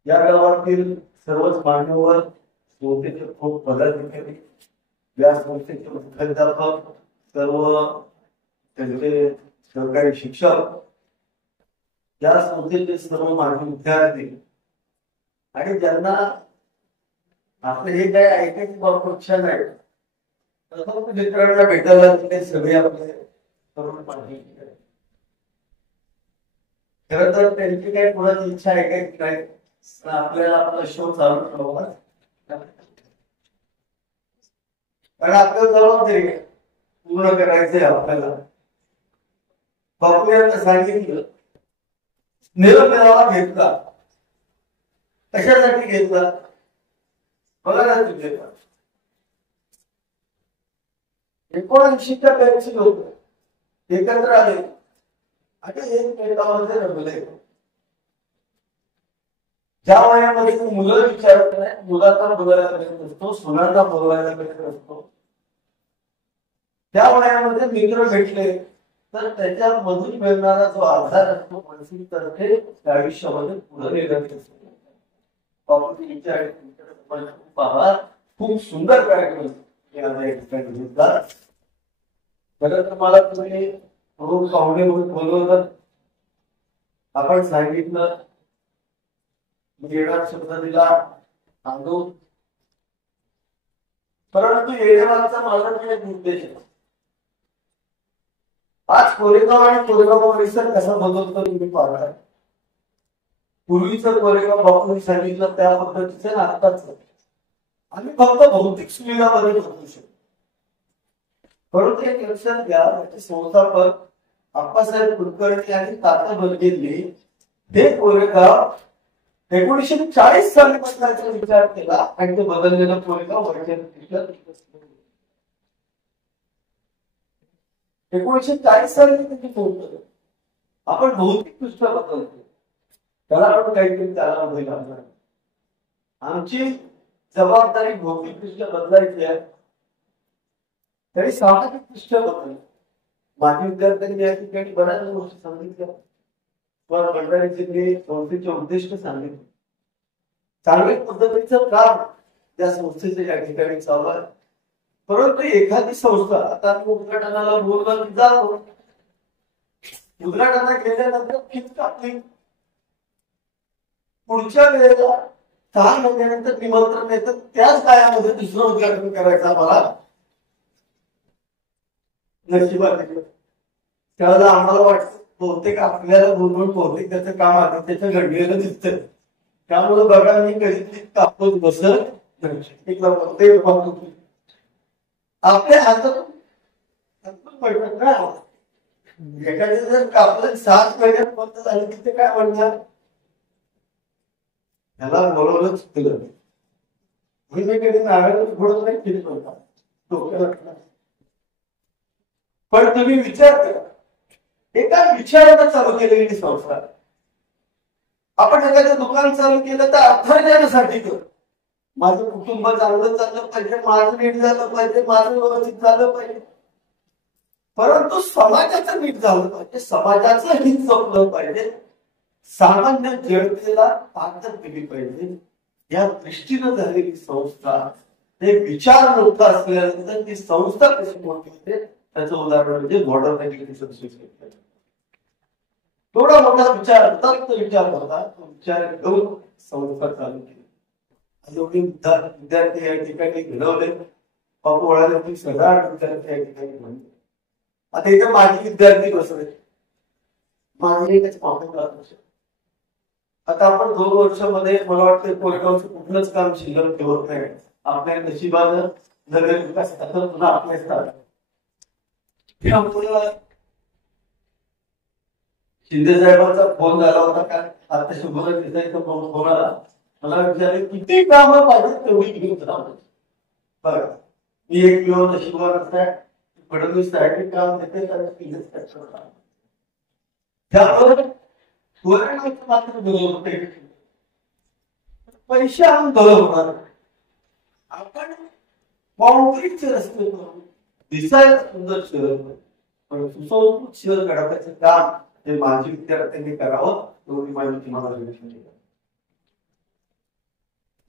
या गावातील सर्वच मान्यवर संस्थेचे खूप पदाधिकारी या संस्थेचे मुख्याध्यापक सर्व त्यांचे सरकारी शिक्षक या संस्थेचे सर्व माजी विद्यार्थी आणि ज्यांना आपले हे काय ऐकायची पक्ष नाही मित्रांना भेटायला ते सगळे आपले तरुण पाठी खरं तर त्यांची काही कोणाची इच्छा ऐकायची नाही आपल्याला आपला शो चालू ठेवा कारण आपल्याला जबाबदारी पूर्ण करायचंय आपल्याला बापू यांना सांगितलं निरोप मेळावा घेतला कशासाठी घेतला बघा ना तुम्ही. 79च्या बॅचचे लोक एकत्र आले आणि एकमेकांमध्ये रमले. ज्या वयामध्ये मुलं विचारत नाही, मुलांना बोलायला भेटत असतो, सुनांना बोलवायला भेटत असतो, त्या वयामध्ये मित्र भेटले तर त्याच्यामधून मिळणारा जो आधार असतो मानसिक तर्फे आयुष्यामध्ये पुढे नेण्यात असतो. पहा खूप सुंदर कार्यक्रम घेतला. खरं तर मला तुम्ही रोज पाहुणे म्हणून बोलवलं, आपण सांगितलं, येणार शब्द दिला सांगू, परंतु येण्यामागचा माझा एक उद्देश आहे. आज कोरेगाव आणि कोरेगाव परिसर कसा बदलतो तुम्ही पाहता. पूर्वीचं कोरेगाव बापूंनी सांगितलं त्या पद्धतीचं आताच आम्ही फक्त भौतिक सुविधामध्ये बदलू शकतो. परंतु एक लक्षात घ्या, त्याचे संस्थापक आप्पासाहेब कुलकर्णी आणि तात्या बर्गेंनी हे कोरेगाव 1940 साली बदलायचा विचार केला आणि ते बदललेलं कोरेगाव वर्षात 1940 साली त्यांनी पोहोचलं. आपण भौतिक दृष्ट्या बदलतो, त्याला आपण काहीतरी त्याला बदल. आमची जबाबदारी भौतिक दृष्ट्या बदलायची आहे, तरी सामाजिक दृष्ट्या बदल. माझी विद्यार्थ्यांनी या ठिकाणी बऱ्याच गोष्टी सांगितल्या, मंडळाचे संस्थेचे उद्दिष्ट सांगितले, चांगल्या पद्धतीचं काम त्या संस्थेचे या ठिकाणी चालू आहे. परंतु एखादी संस्था आता उद्घाटनाला बोलला जातो, उद्घाटनाला गेल्यानंतर फीस कापली, पुढच्या वेळेला 6 महिन्यानंतर निमंत्रण येतं, त्याच काळामध्ये दुसरं उद्घाटन करायचं मला नशिबात येतं. त्यावेळेला आम्हाला वाटतं बहुतेक आपल्याला बोलून बहुतेक त्याचं काम आधी त्याचं घडलेलं दिसतं. त्यामुळे बघा मी कधी कापत बसत आपल्या हातातून पडत ना. एखाद्या जर कापलं 7 महिन्यात बंद झालं की ते काय म्हणणार, ह्याला बोलवलं चुकलं. मी कधी नारळ फोडत नाही फिरत होता. पण तुम्ही विचार करा, एका विचारानं चालू केलेली संस्था. आपण एखादं दुकान चालू केलं तर अर्थार्जनासाठी कर, माझं कुटुंब चांगलं चाललं पाहिजे, माझं नीट झालं पाहिजे, माझं व्यवस्थित झालं पाहिजे. परंतु समाजाचं नीट झालं पाहिजे, समाजाचं हित जपलं पाहिजे, सामान्य जनतेला ताकद दिली पाहिजे, या दृष्टीनं झालेली संस्था. ते विचार मोठा असल्यानंतर ती संस्था कशी मोठी होते त्याचं उदाहरण म्हणजे मॉडर्न एज्युकेशन सोसायटी. थोडा मोठा विचार विचार होता, तो विचार घेऊन संस्था चालू केली. एवढी विद्यार्थी या ठिकाणी घडवले, बापू सगळा विद्यार्थी या ठिकाणी म्हणले. आता इथे माझे विद्यार्थी बसले, माझे आता आपण 2 वर्षामध्ये मला वाटतं कोरेगावचं कुठलंच काम शिल्लक ठेवत नाही. आपल्या नशिबानं नगर विकास पुन्हा आपल्या शिंदे साहेबांचा फोन झाला होता का आता शुभ्र दिसायचा फोन आला, मला विचारले किती कामं पाहिजे तेवढी घेऊन जाऊ. बघा मी एक किंवा नशिबावर असतात फडणवीस काम देते त्यामुळे मात्र पैसे आणून होणार. आपण कॉन्क्रीटचे रस्ते करून दिसायला सुंदर शहर पण सुसंस्कृत शहर घडवायचं काम हे माझी विद्यार्थ्यांनी करावं एवढी माझी तुम्हाला विनंती आहे.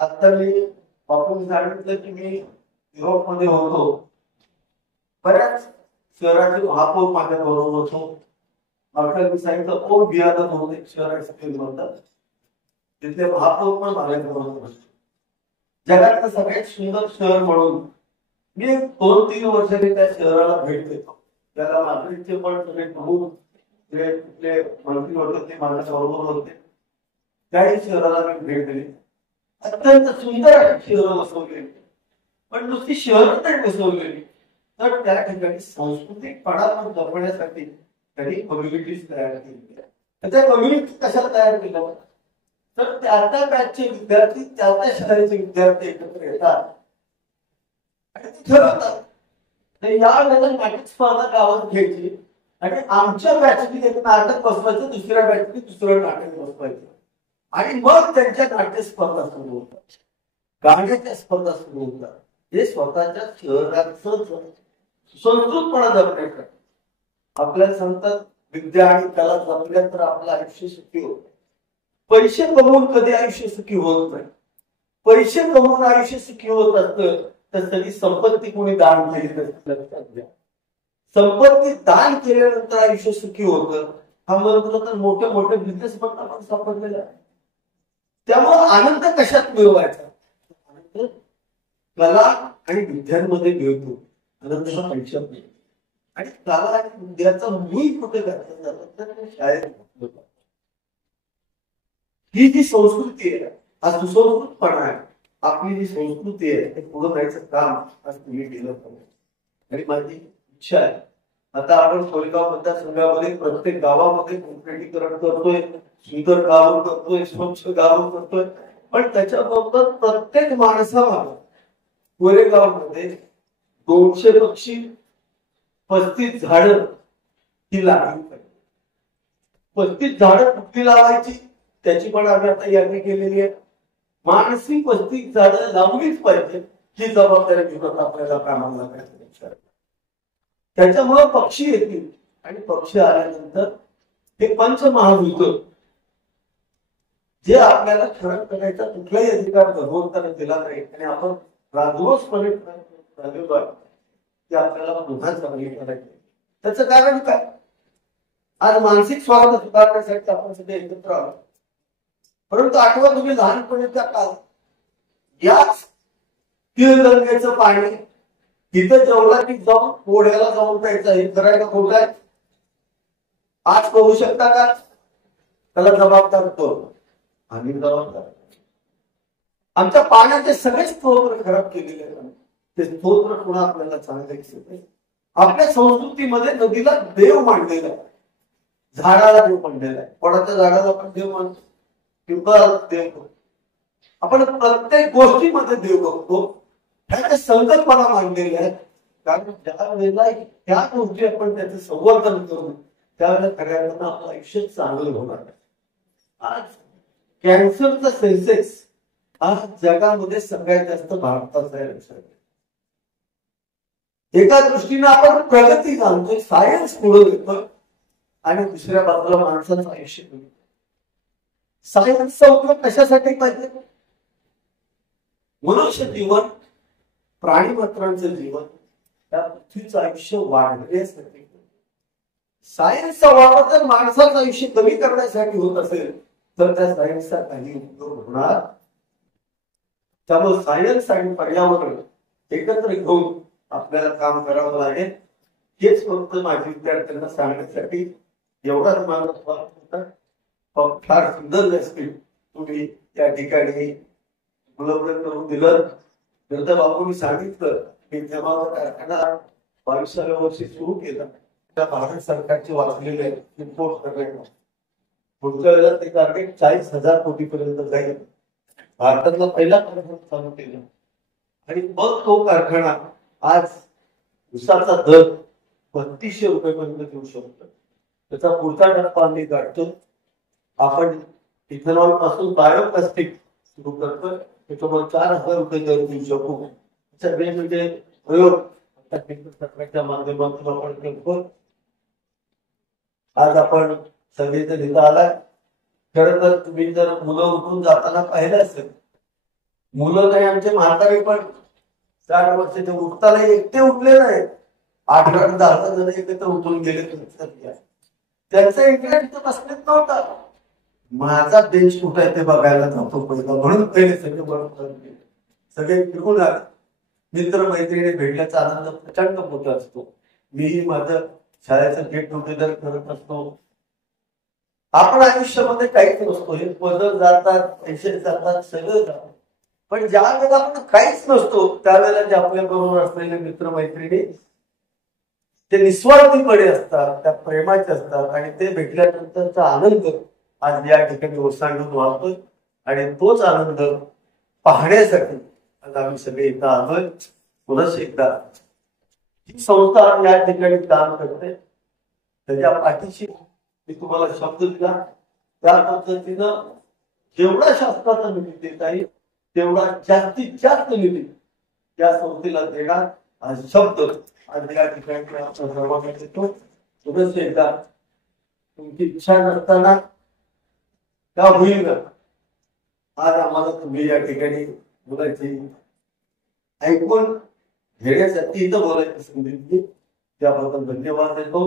आता मी आपण सांगितलं की मी युरोपमध्ये होतो, बऱ्याच शहराचे महापौर माझ्या बरोबर होतो. आपल्याला मी सांगितलं ओ बियाणं म्हणून एक शहर म्हणतात, तिथले महापौर पण माझ्या बरोबर असतो. जगातलं सगळ्यात सुंदर शहर म्हणून मी 2-3 वर्षांनी त्या शहराला भेट देतो. त्याला नागरिकचे पण सगळे प्रमुख जे तिथले मंत्री होते ते माझ्या बरोबर होते. त्याही शहराला मी भेट दिली. अत्यंत सुंदर शहरं बसवलेली, पण नुसती शहरं नाही बसवलेली तर त्या ठिकाणी सांस्कृतिकपणा पण जपण्यासाठी त्यांनी कम्युनिटीज तयार केली. त्या कम्युनिटी कशा तयार केल्या, तर त्या बॅचचे विद्यार्थी त्या शाळेचे विद्यार्थी एकत्र येतात आणि ते ठरवतात या वेळेला नाटक स्पर्धा गावात घ्यायची आणि आमच्या बॅचने एक नाटक बसवायचं, दुसऱ्या बॅचने दुसरं नाटक बसवायचं आणि मग त्यांच्या नाट्य स्पर्धा सुरू होतात, गाण्याच्या स्पर्धा सुरू होतात. हे स्वतःच्या शहराचं संस्कृतपणा जपण्यासाठी आपल्याला सांगतात विद्या आणि कला जपल्या तर आपलं आयुष्य सुखी होत. पैसे कमवून कधी आयुष्य सुखी होत नाही. पैसे कमवून आयुष्य सुखी होत असतं तर सगळी संपत्ती कोणी दान केली लक्षात घ्या. संपत्ती दान केल्यानंतर आयुष्य सुखी होतं हा मंत्र तर मोठे मोठे बिझनेस पण सापडलेला आहे. त्यामुळे आनंद कशात मिळवायचा? आनंद कला आणि विद्यांमध्ये मिळतो. आनंद हा पैशात मिळतो आणि कला आणि विद्याचा मूळ कुठे घातलं जातं तर शाळेत. ही जी संस्कृती आहे हा सुसंस्कृतपणा आहे. आपली जी संस्कृती आहे ते पुढे जायचं काम आज तुम्ही केलं पाहिजे. आणि माझी इच्छा आहे आता आपण कोरेगाव मतदारसंघामध्ये प्रत्येक गावामध्ये कॉन्क्रिटीकरण करतोय, सुंदर गाव करतोय, स्वच्छ गाव करतोय, पण त्याच्याबरोबर प्रत्येक माणसाला कोरेगावमध्ये 200 पक्षी 35 झाडं ही लावली पाहिजे. 35 झाडं कुठली लावायची त्याची पण आम्ही आता यादी केलेली आहे. माणसी 35 झाडं लावलीच पाहिजे ही जबाबदारी घेऊन आपल्याला कामाला पाहिजे. त्याच्यामुळे पक्षी येतील आणि पक्षी आल्यानंतर हे पंचमहाभूत जे आपल्याला खरं करायचा कुठलाही अधिकार भगवंताने दिला नाही आणि आपण राजरोसपणे ते आपल्याला पुन्हा चांगली करायची. त्याचं कारण काय? आज मानसिक स्वार्थ सुधारण्यासाठी आपण सगळे एकत्र आलो. परंतु आठवा तुम्ही लहानपणीच्या काळात याच तिळगंगेचं पाणी तिथं जेवला की जाऊन पोढ्याला जाऊन प्यायचं हे करायला खोट आहे. आज करू शकता का? त्याला जबाबदार तो आम्ही जबाबदार. आमच्या पाण्याचे सगळे स्तोत्र खराब केलेले आहेत. ते स्तोत्र पुन्हा आपल्याला चांगले दिसते. आपल्या संस्कृतीमध्ये नदीला देव मांडलेला आहे, झाडाला देव मांडलेला आहे. वडाच्या झाडाला पण देव मानतो, पिंपळाला देव करतो. आपण प्रत्येक गोष्टीमध्ये देव बघतो. ह्याच्या संकल्पना मांडलेल्या आहेत. कारण ज्या वेळेला त्या गोष्टी आपण त्याचं संवर्धन करू त्यावेळेला सगळ्यांना आपलं आयुष्य चांगलं होणार. आज कॅन्सरचा सेन्सेक्स हा जगामध्ये सगळ्यात जास्त भारताचा आहे. लक्षात एका दृष्टीने आपण प्रगती जाणतोय, सायन्स पुढे येतोय आणि दुसऱ्या बाजूला माणसाचं आयुष्य. सायन्सचा उपयोग कशासाठी पाहिजे? मनुष्य जीवन, प्राणी मात्रांचं जीवन, त्या पृथ्वीचं आयुष्य वाढवण्यासाठी. सायन्सचा वापर जर माणसाचं आयुष्य कमी करण्यासाठी होत असेल तर त्या सायन्सचा काही उपयोग होणार. त्यामुळे सायन्स आणि पर्यावरण एकत्र घेऊन आपल्याला काम करावं लागेल. हेच फक्त माझ्या विद्यार्थ्यांना सांगण्यासाठी एवढाच मला होता. फार सुंदर व्यासपीठ तुम्ही त्या ठिकाणी उपलब्ध करून दिलं. नंतर बापूंनी सांगितलं की जेव्हा कारखाना 22व्या वर्षी सुरू केला त्या भारत सरकारचे वाचलेले रिपोर्ट करण्यात पुढच्या वेळेला ते टार्गेट 40,000 कोटी पर्यंत जाईल. भारतातला पहिला कारखाना चालू केला आणि मग तो कारखाना आज उसाचा दर 3200 रुपयापर्यंत देऊ शकतो. त्याचा पुढचा टप्पा आम्ही गाठतो. आपण इथेनॉल पासून बायोप्लास्टिक सुरू करतोय. त्याच्यामुळे 4000 रुपये दर देऊ शकू. वेगवेगळे प्रयोग सरकारच्या माध्यमातून आपण करतो. आज आपण सगळेजण इथं आलाय. खरं तर तुम्ही जर मुलं उठून जाताना पाहिलं असेल, मुलं नाही आमचे म्हातारे पण 4 वर्षाचे उठताना एकटे उठले नाही, 8-10 जण एकत्र उठून गेले. त्यांचा इंटरेस्ट बसलेत नव्हता. माझा देश कुठे आहे ते बघायला जातो पहिला, म्हणून पहिले सगळे बरोबर सगळे फिरून आले. मित्र मैत्रिणी भेटल्याचा आनंद प्रचंड मोठा असतो. मीही माझं शाळेचं गेट टुगेदर करत असतो. आपण आयुष्यामध्ये काहीच नसतो. हे पदर जातात, पैसे जातात, सगळं जातात. पण ज्या वेळेला आपण काहीच नसतो त्यावेळेला जे आपल्या बरोबर असलेले मित्र मैत्रिणी ते निस्वार्थीपणे असतात, त्या प्रेमाचे असतात आणि ते भेटल्यानंतरचा आनंद आज या ठिकाणी ओसांडून वाहतोय. आणि तोच आनंद पाहण्यासाठी आज आम्ही सगळे इथं आलोय. पुनश्च एकदा ही संस्था या ठिकाणी काम करते, त्याच्या पाठीशी मी तुम्हाला शब्द दिला त्या पद्धतीनं जेवढा शास्त्राचा निधी देता येईल तेवढा जास्तीत जास्त निधी या संस्थेला देणार हा शब्द आज या ठिकाणी आपण सर्वांना देतो. पुनश्च एकदा तुमची इच्छा नसताना का होईल ना, आज आम्हाला तुम्ही या ठिकाणी बोलायची ऐकून घेण्यासाठी इथं बोलायची संधी दिली त्याबद्दल धन्यवाद देतो.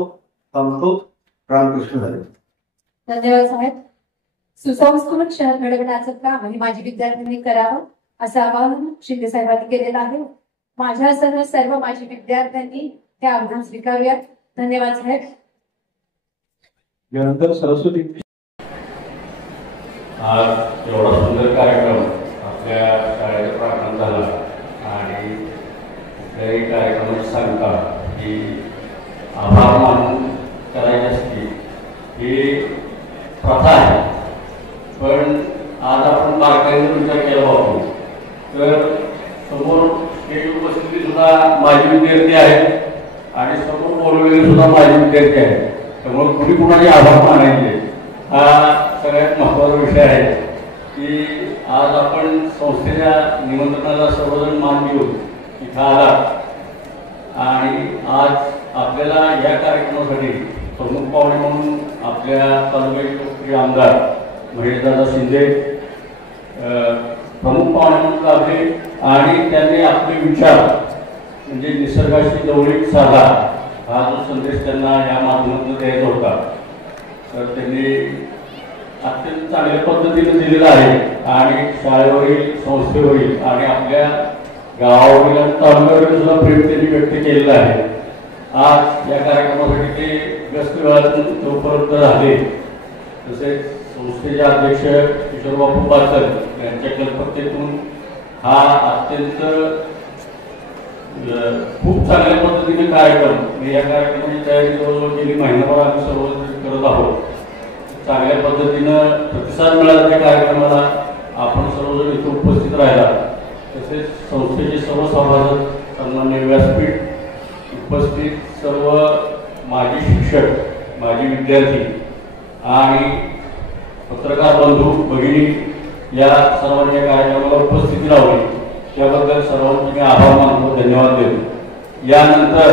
थांबतो. रामकृष्ण हरी. धन्यवाद साहेब. सुसंस्कृत शहर घडवण्याचं काम आणि माजी विद्यार्थ्यांनी करावं असं आवाहन शिंदे साहेबांनी केलेलं आहे. माझ्यासह सर्व माजी विद्यार्थ्यांनी हे आव्हान स्वीकारूयात. धन्यवाद साहेब. यानंतर सरस्वती. आज एवढा सुंदर कार्यक्रम आपल्या शाळेचा प्रारंभ झाला आणि कुठल्याही कार्यक्रमाची सांगता ही आभार मानून करायची असते ही प्रथा आहे. पण आज आपण बारकाईने विचार केला होतो तर समोर स्टेज उपस्थिती सुद्धा माजी विद्यार्थी आहेत आणि समोर बोलवलेले सुद्धा माजी विद्यार्थी आहेत. त्यामुळे कुणी कुणाचे आभार मानायचे हा सगळ्यात महत्त्वाचा विषय आहे की आज आपण संस्थेच्या निमंत्रणाला सर्वजण मान देऊन इथं आला आणि आज आपल्याला या कार्यक्रमासाठी प्रमुख पाहुणे म्हणून आपल्या तालुक्याचे लोकप्रिय आमदार महेशदादा शिंदे प्रमुख पाहुणे म्हणून लाभले आणि त्यांनी आपले विचार म्हणजे निसर्गाशी जवळीक साधा हा जो संदेश त्यांना या माध्यमातून द्यायचा होता तर त्यांनी अत्यंत चांगल्या पद्धतीने दिलेला आहे आणि शाळेवरील संस्थेवरील आणि आपल्या गावावरील आणि तालुक्यावरील सुद्धा प्रेम त्यांनी व्यक्त केलेलं आहे. आज या कार्यक्रमासाठी ते व्यस्त वेळातून उपलब्ध झाले. तसेच संस्थेचे अध्यक्ष किशोरबापू पाचल यांच्या कल्पकतेतून हा अत्यंत खूप चांगल्या पद्धतीने कार्यक्रम या कार्यक्रमाची तयारी जवळजवळ गेली महिनाभर आम्ही सर्व करत आहोत. चांगल्या पद्धतीनं प्रतिसाद मिळाला त्या कार्यक्रमाला. आपण सर्वजण इथे उपस्थित राहिला. तसेच संस्थेचे सर्व सभासद सन्माननीय व्यासपीठ उपस्थित सर्व माजी शिक्षक माजी विद्यार्थी आणि पत्रकार बंधू भगिनी या सर्वांच्या कार्यक्रमाला उपस्थिती लावली त्याबद्दल सर्वांचे मी आभार मानतो. धन्यवाद देतो. यानंतर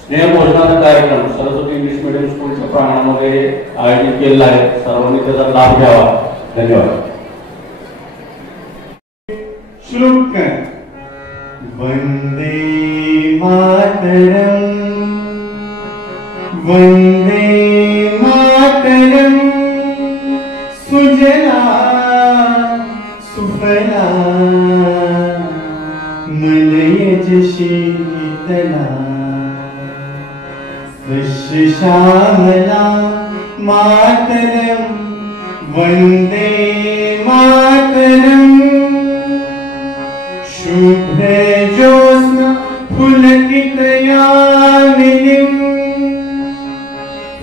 स्नेहभोजनाचा कार्यक्रम सरस्वती इंग्लिश मीडियम स्कूलच्या प्रांगणामध्ये आयोजित केलेला आहे. सर्वांनी त्याचा लाभ घ्यावा. धन्यवाद. श्लोक वंदे मातरम वंदे मातरम सुजला सुफला मलयज शीतला सस्य श्यामला मातरम वंदे मातरम शुभ्र ज्योत्स्ना पुलकितयामिनीं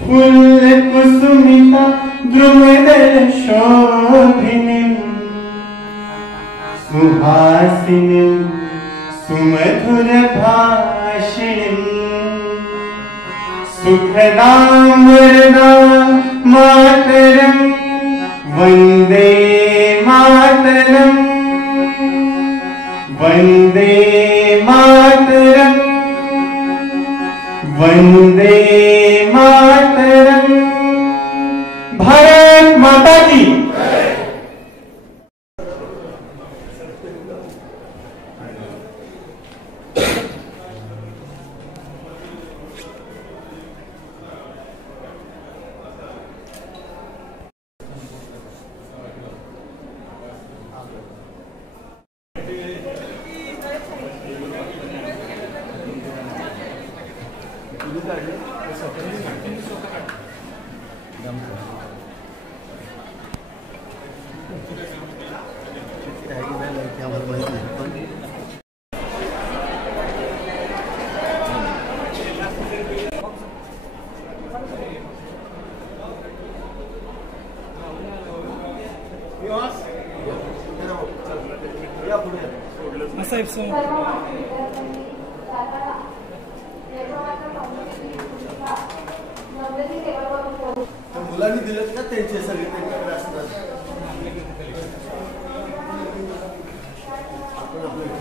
फुल्लकुसुमिता द्रुमदल शोभिनीं सुहासिनीं सुमधुर भाषिणीं सुखदां वरदां मातरं वन्दे मातरम् वन्दे मातरम् वन्दे मातरम्. भारत माता की. या पुढे मुलांनी दिलं का त्यांचे सगळे त्यांच्याकडे असतात आपण आपलं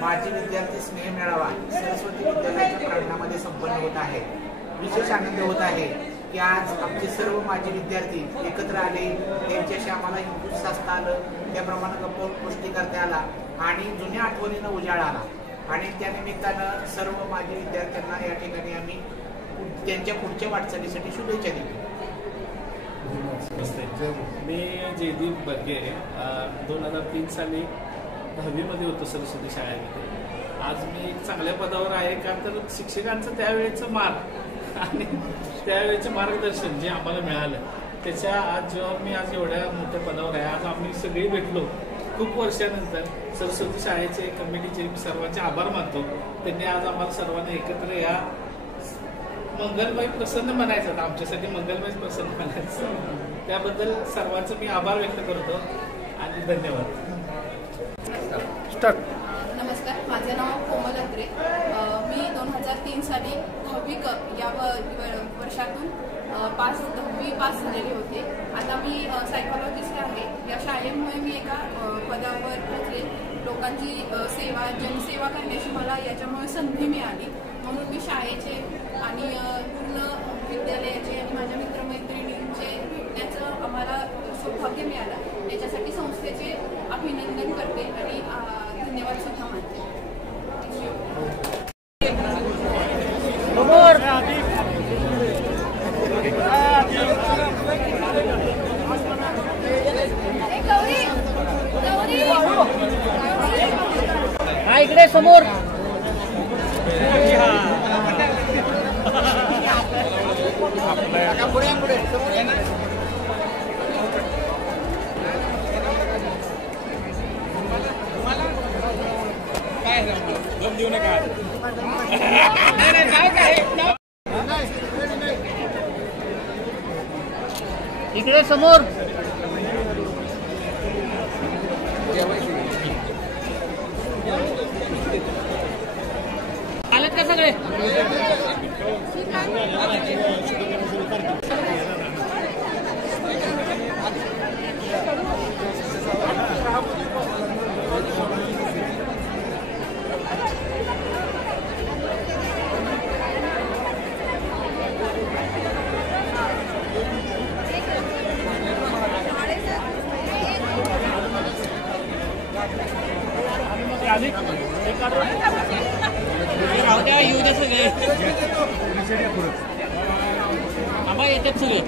माजी विद्यार्थी स्नेह मेळावा सरस्वती विद्यालयाच्या प्रांगणामध्ये संपन्न होत आहे। विशेष आनंद होत आहे की आज आमचे सर्व माजी विद्यार्थी एकत्र आले, त्यांच्याशी आम्हाला हिंदू शास्त्र आलं, त्याप्रमाणे गप्पा गोष्टी करता आला आणि जुन्या आठवणींना उजाळा आला आणि त्या निमित्तानं सर्व माजी विद्यार्थ्यांना या ठिकाणी आम्ही त्यांच्या पुढच्या वाटचालीसाठी शुभेच्छा दिल्या। मी जयदीप बर्गे 2003 साली 10वी मध्ये होतो सरस्वती शाळेमध्ये। आज मी एक चांगल्या पदावर आहे का तर शिक्षकांचं त्यावेळेचं मार्ग आणि त्यावेळेचं मार्गदर्शन जे आम्हाला मिळालं त्याच्या आज जेव्हा मी आज एवढ्या मोठ्या पदावर आहे, आज आम्ही सगळे भेटलो खूप वर्षानंतर सरस्वती शाळेचे कमिटीचे सर्वांचे आभार मानतो। त्यांनी आज आम्हाला सर्वांना एकत्र या मंगलमय प्रसन्न म्हणायचं, आमच्यासाठी मंगलमय प्रसन्न म्हणायचं, त्याबद्दल सर्वांचं मी आभार व्यक्त करतो आणि धन्यवाद। नमस्कार, माझे नाव कोमल अत्रे। मी 2003 साली 10वी या वर्षातून 10वी पास झालेली होते। आता मी सायकोलॉजिस्ट आहे। या शाळेमुळे मी एका पदावर पोहोचले। लोकांची सेवा जनसेवा करण्याची मला याच्यामुळे संधी मिळाली, म्हणून मी शाळेचे आणि पूर्ण विद्यालयाचे आणि माझ्या मित्रमैत्रिणींचे भेटण्याचं आम्हाला सौभाग्य मिळालं। त्याच्यासाठी संस्थेचे अभिनंदन करते आणि धन्यवाद सुद्धा मानते। इकडे समोर इकडे समोर आलेत का सगळे? आधी येऊ दे सगळे आम्हा येतात सगळे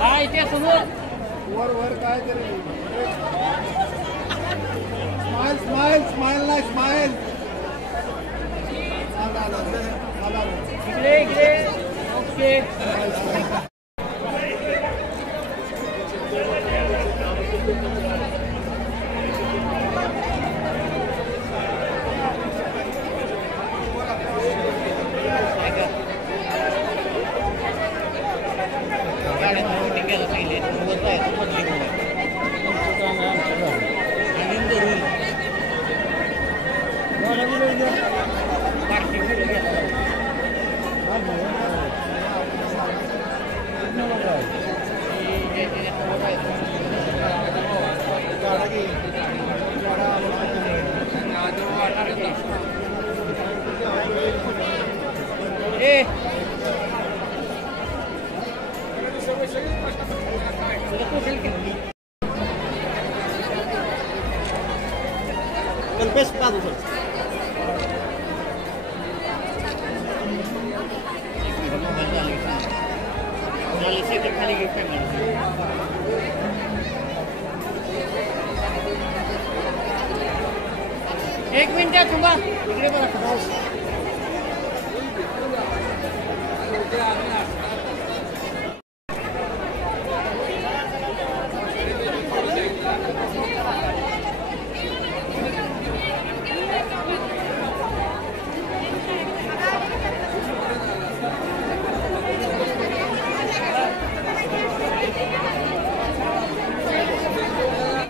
हा इथे समोर वर काय तरी स्माइल स्माइल स्माइल नाही स्माइल इकडे इकडे ओके एक मिनिट थांबा इकडे बघा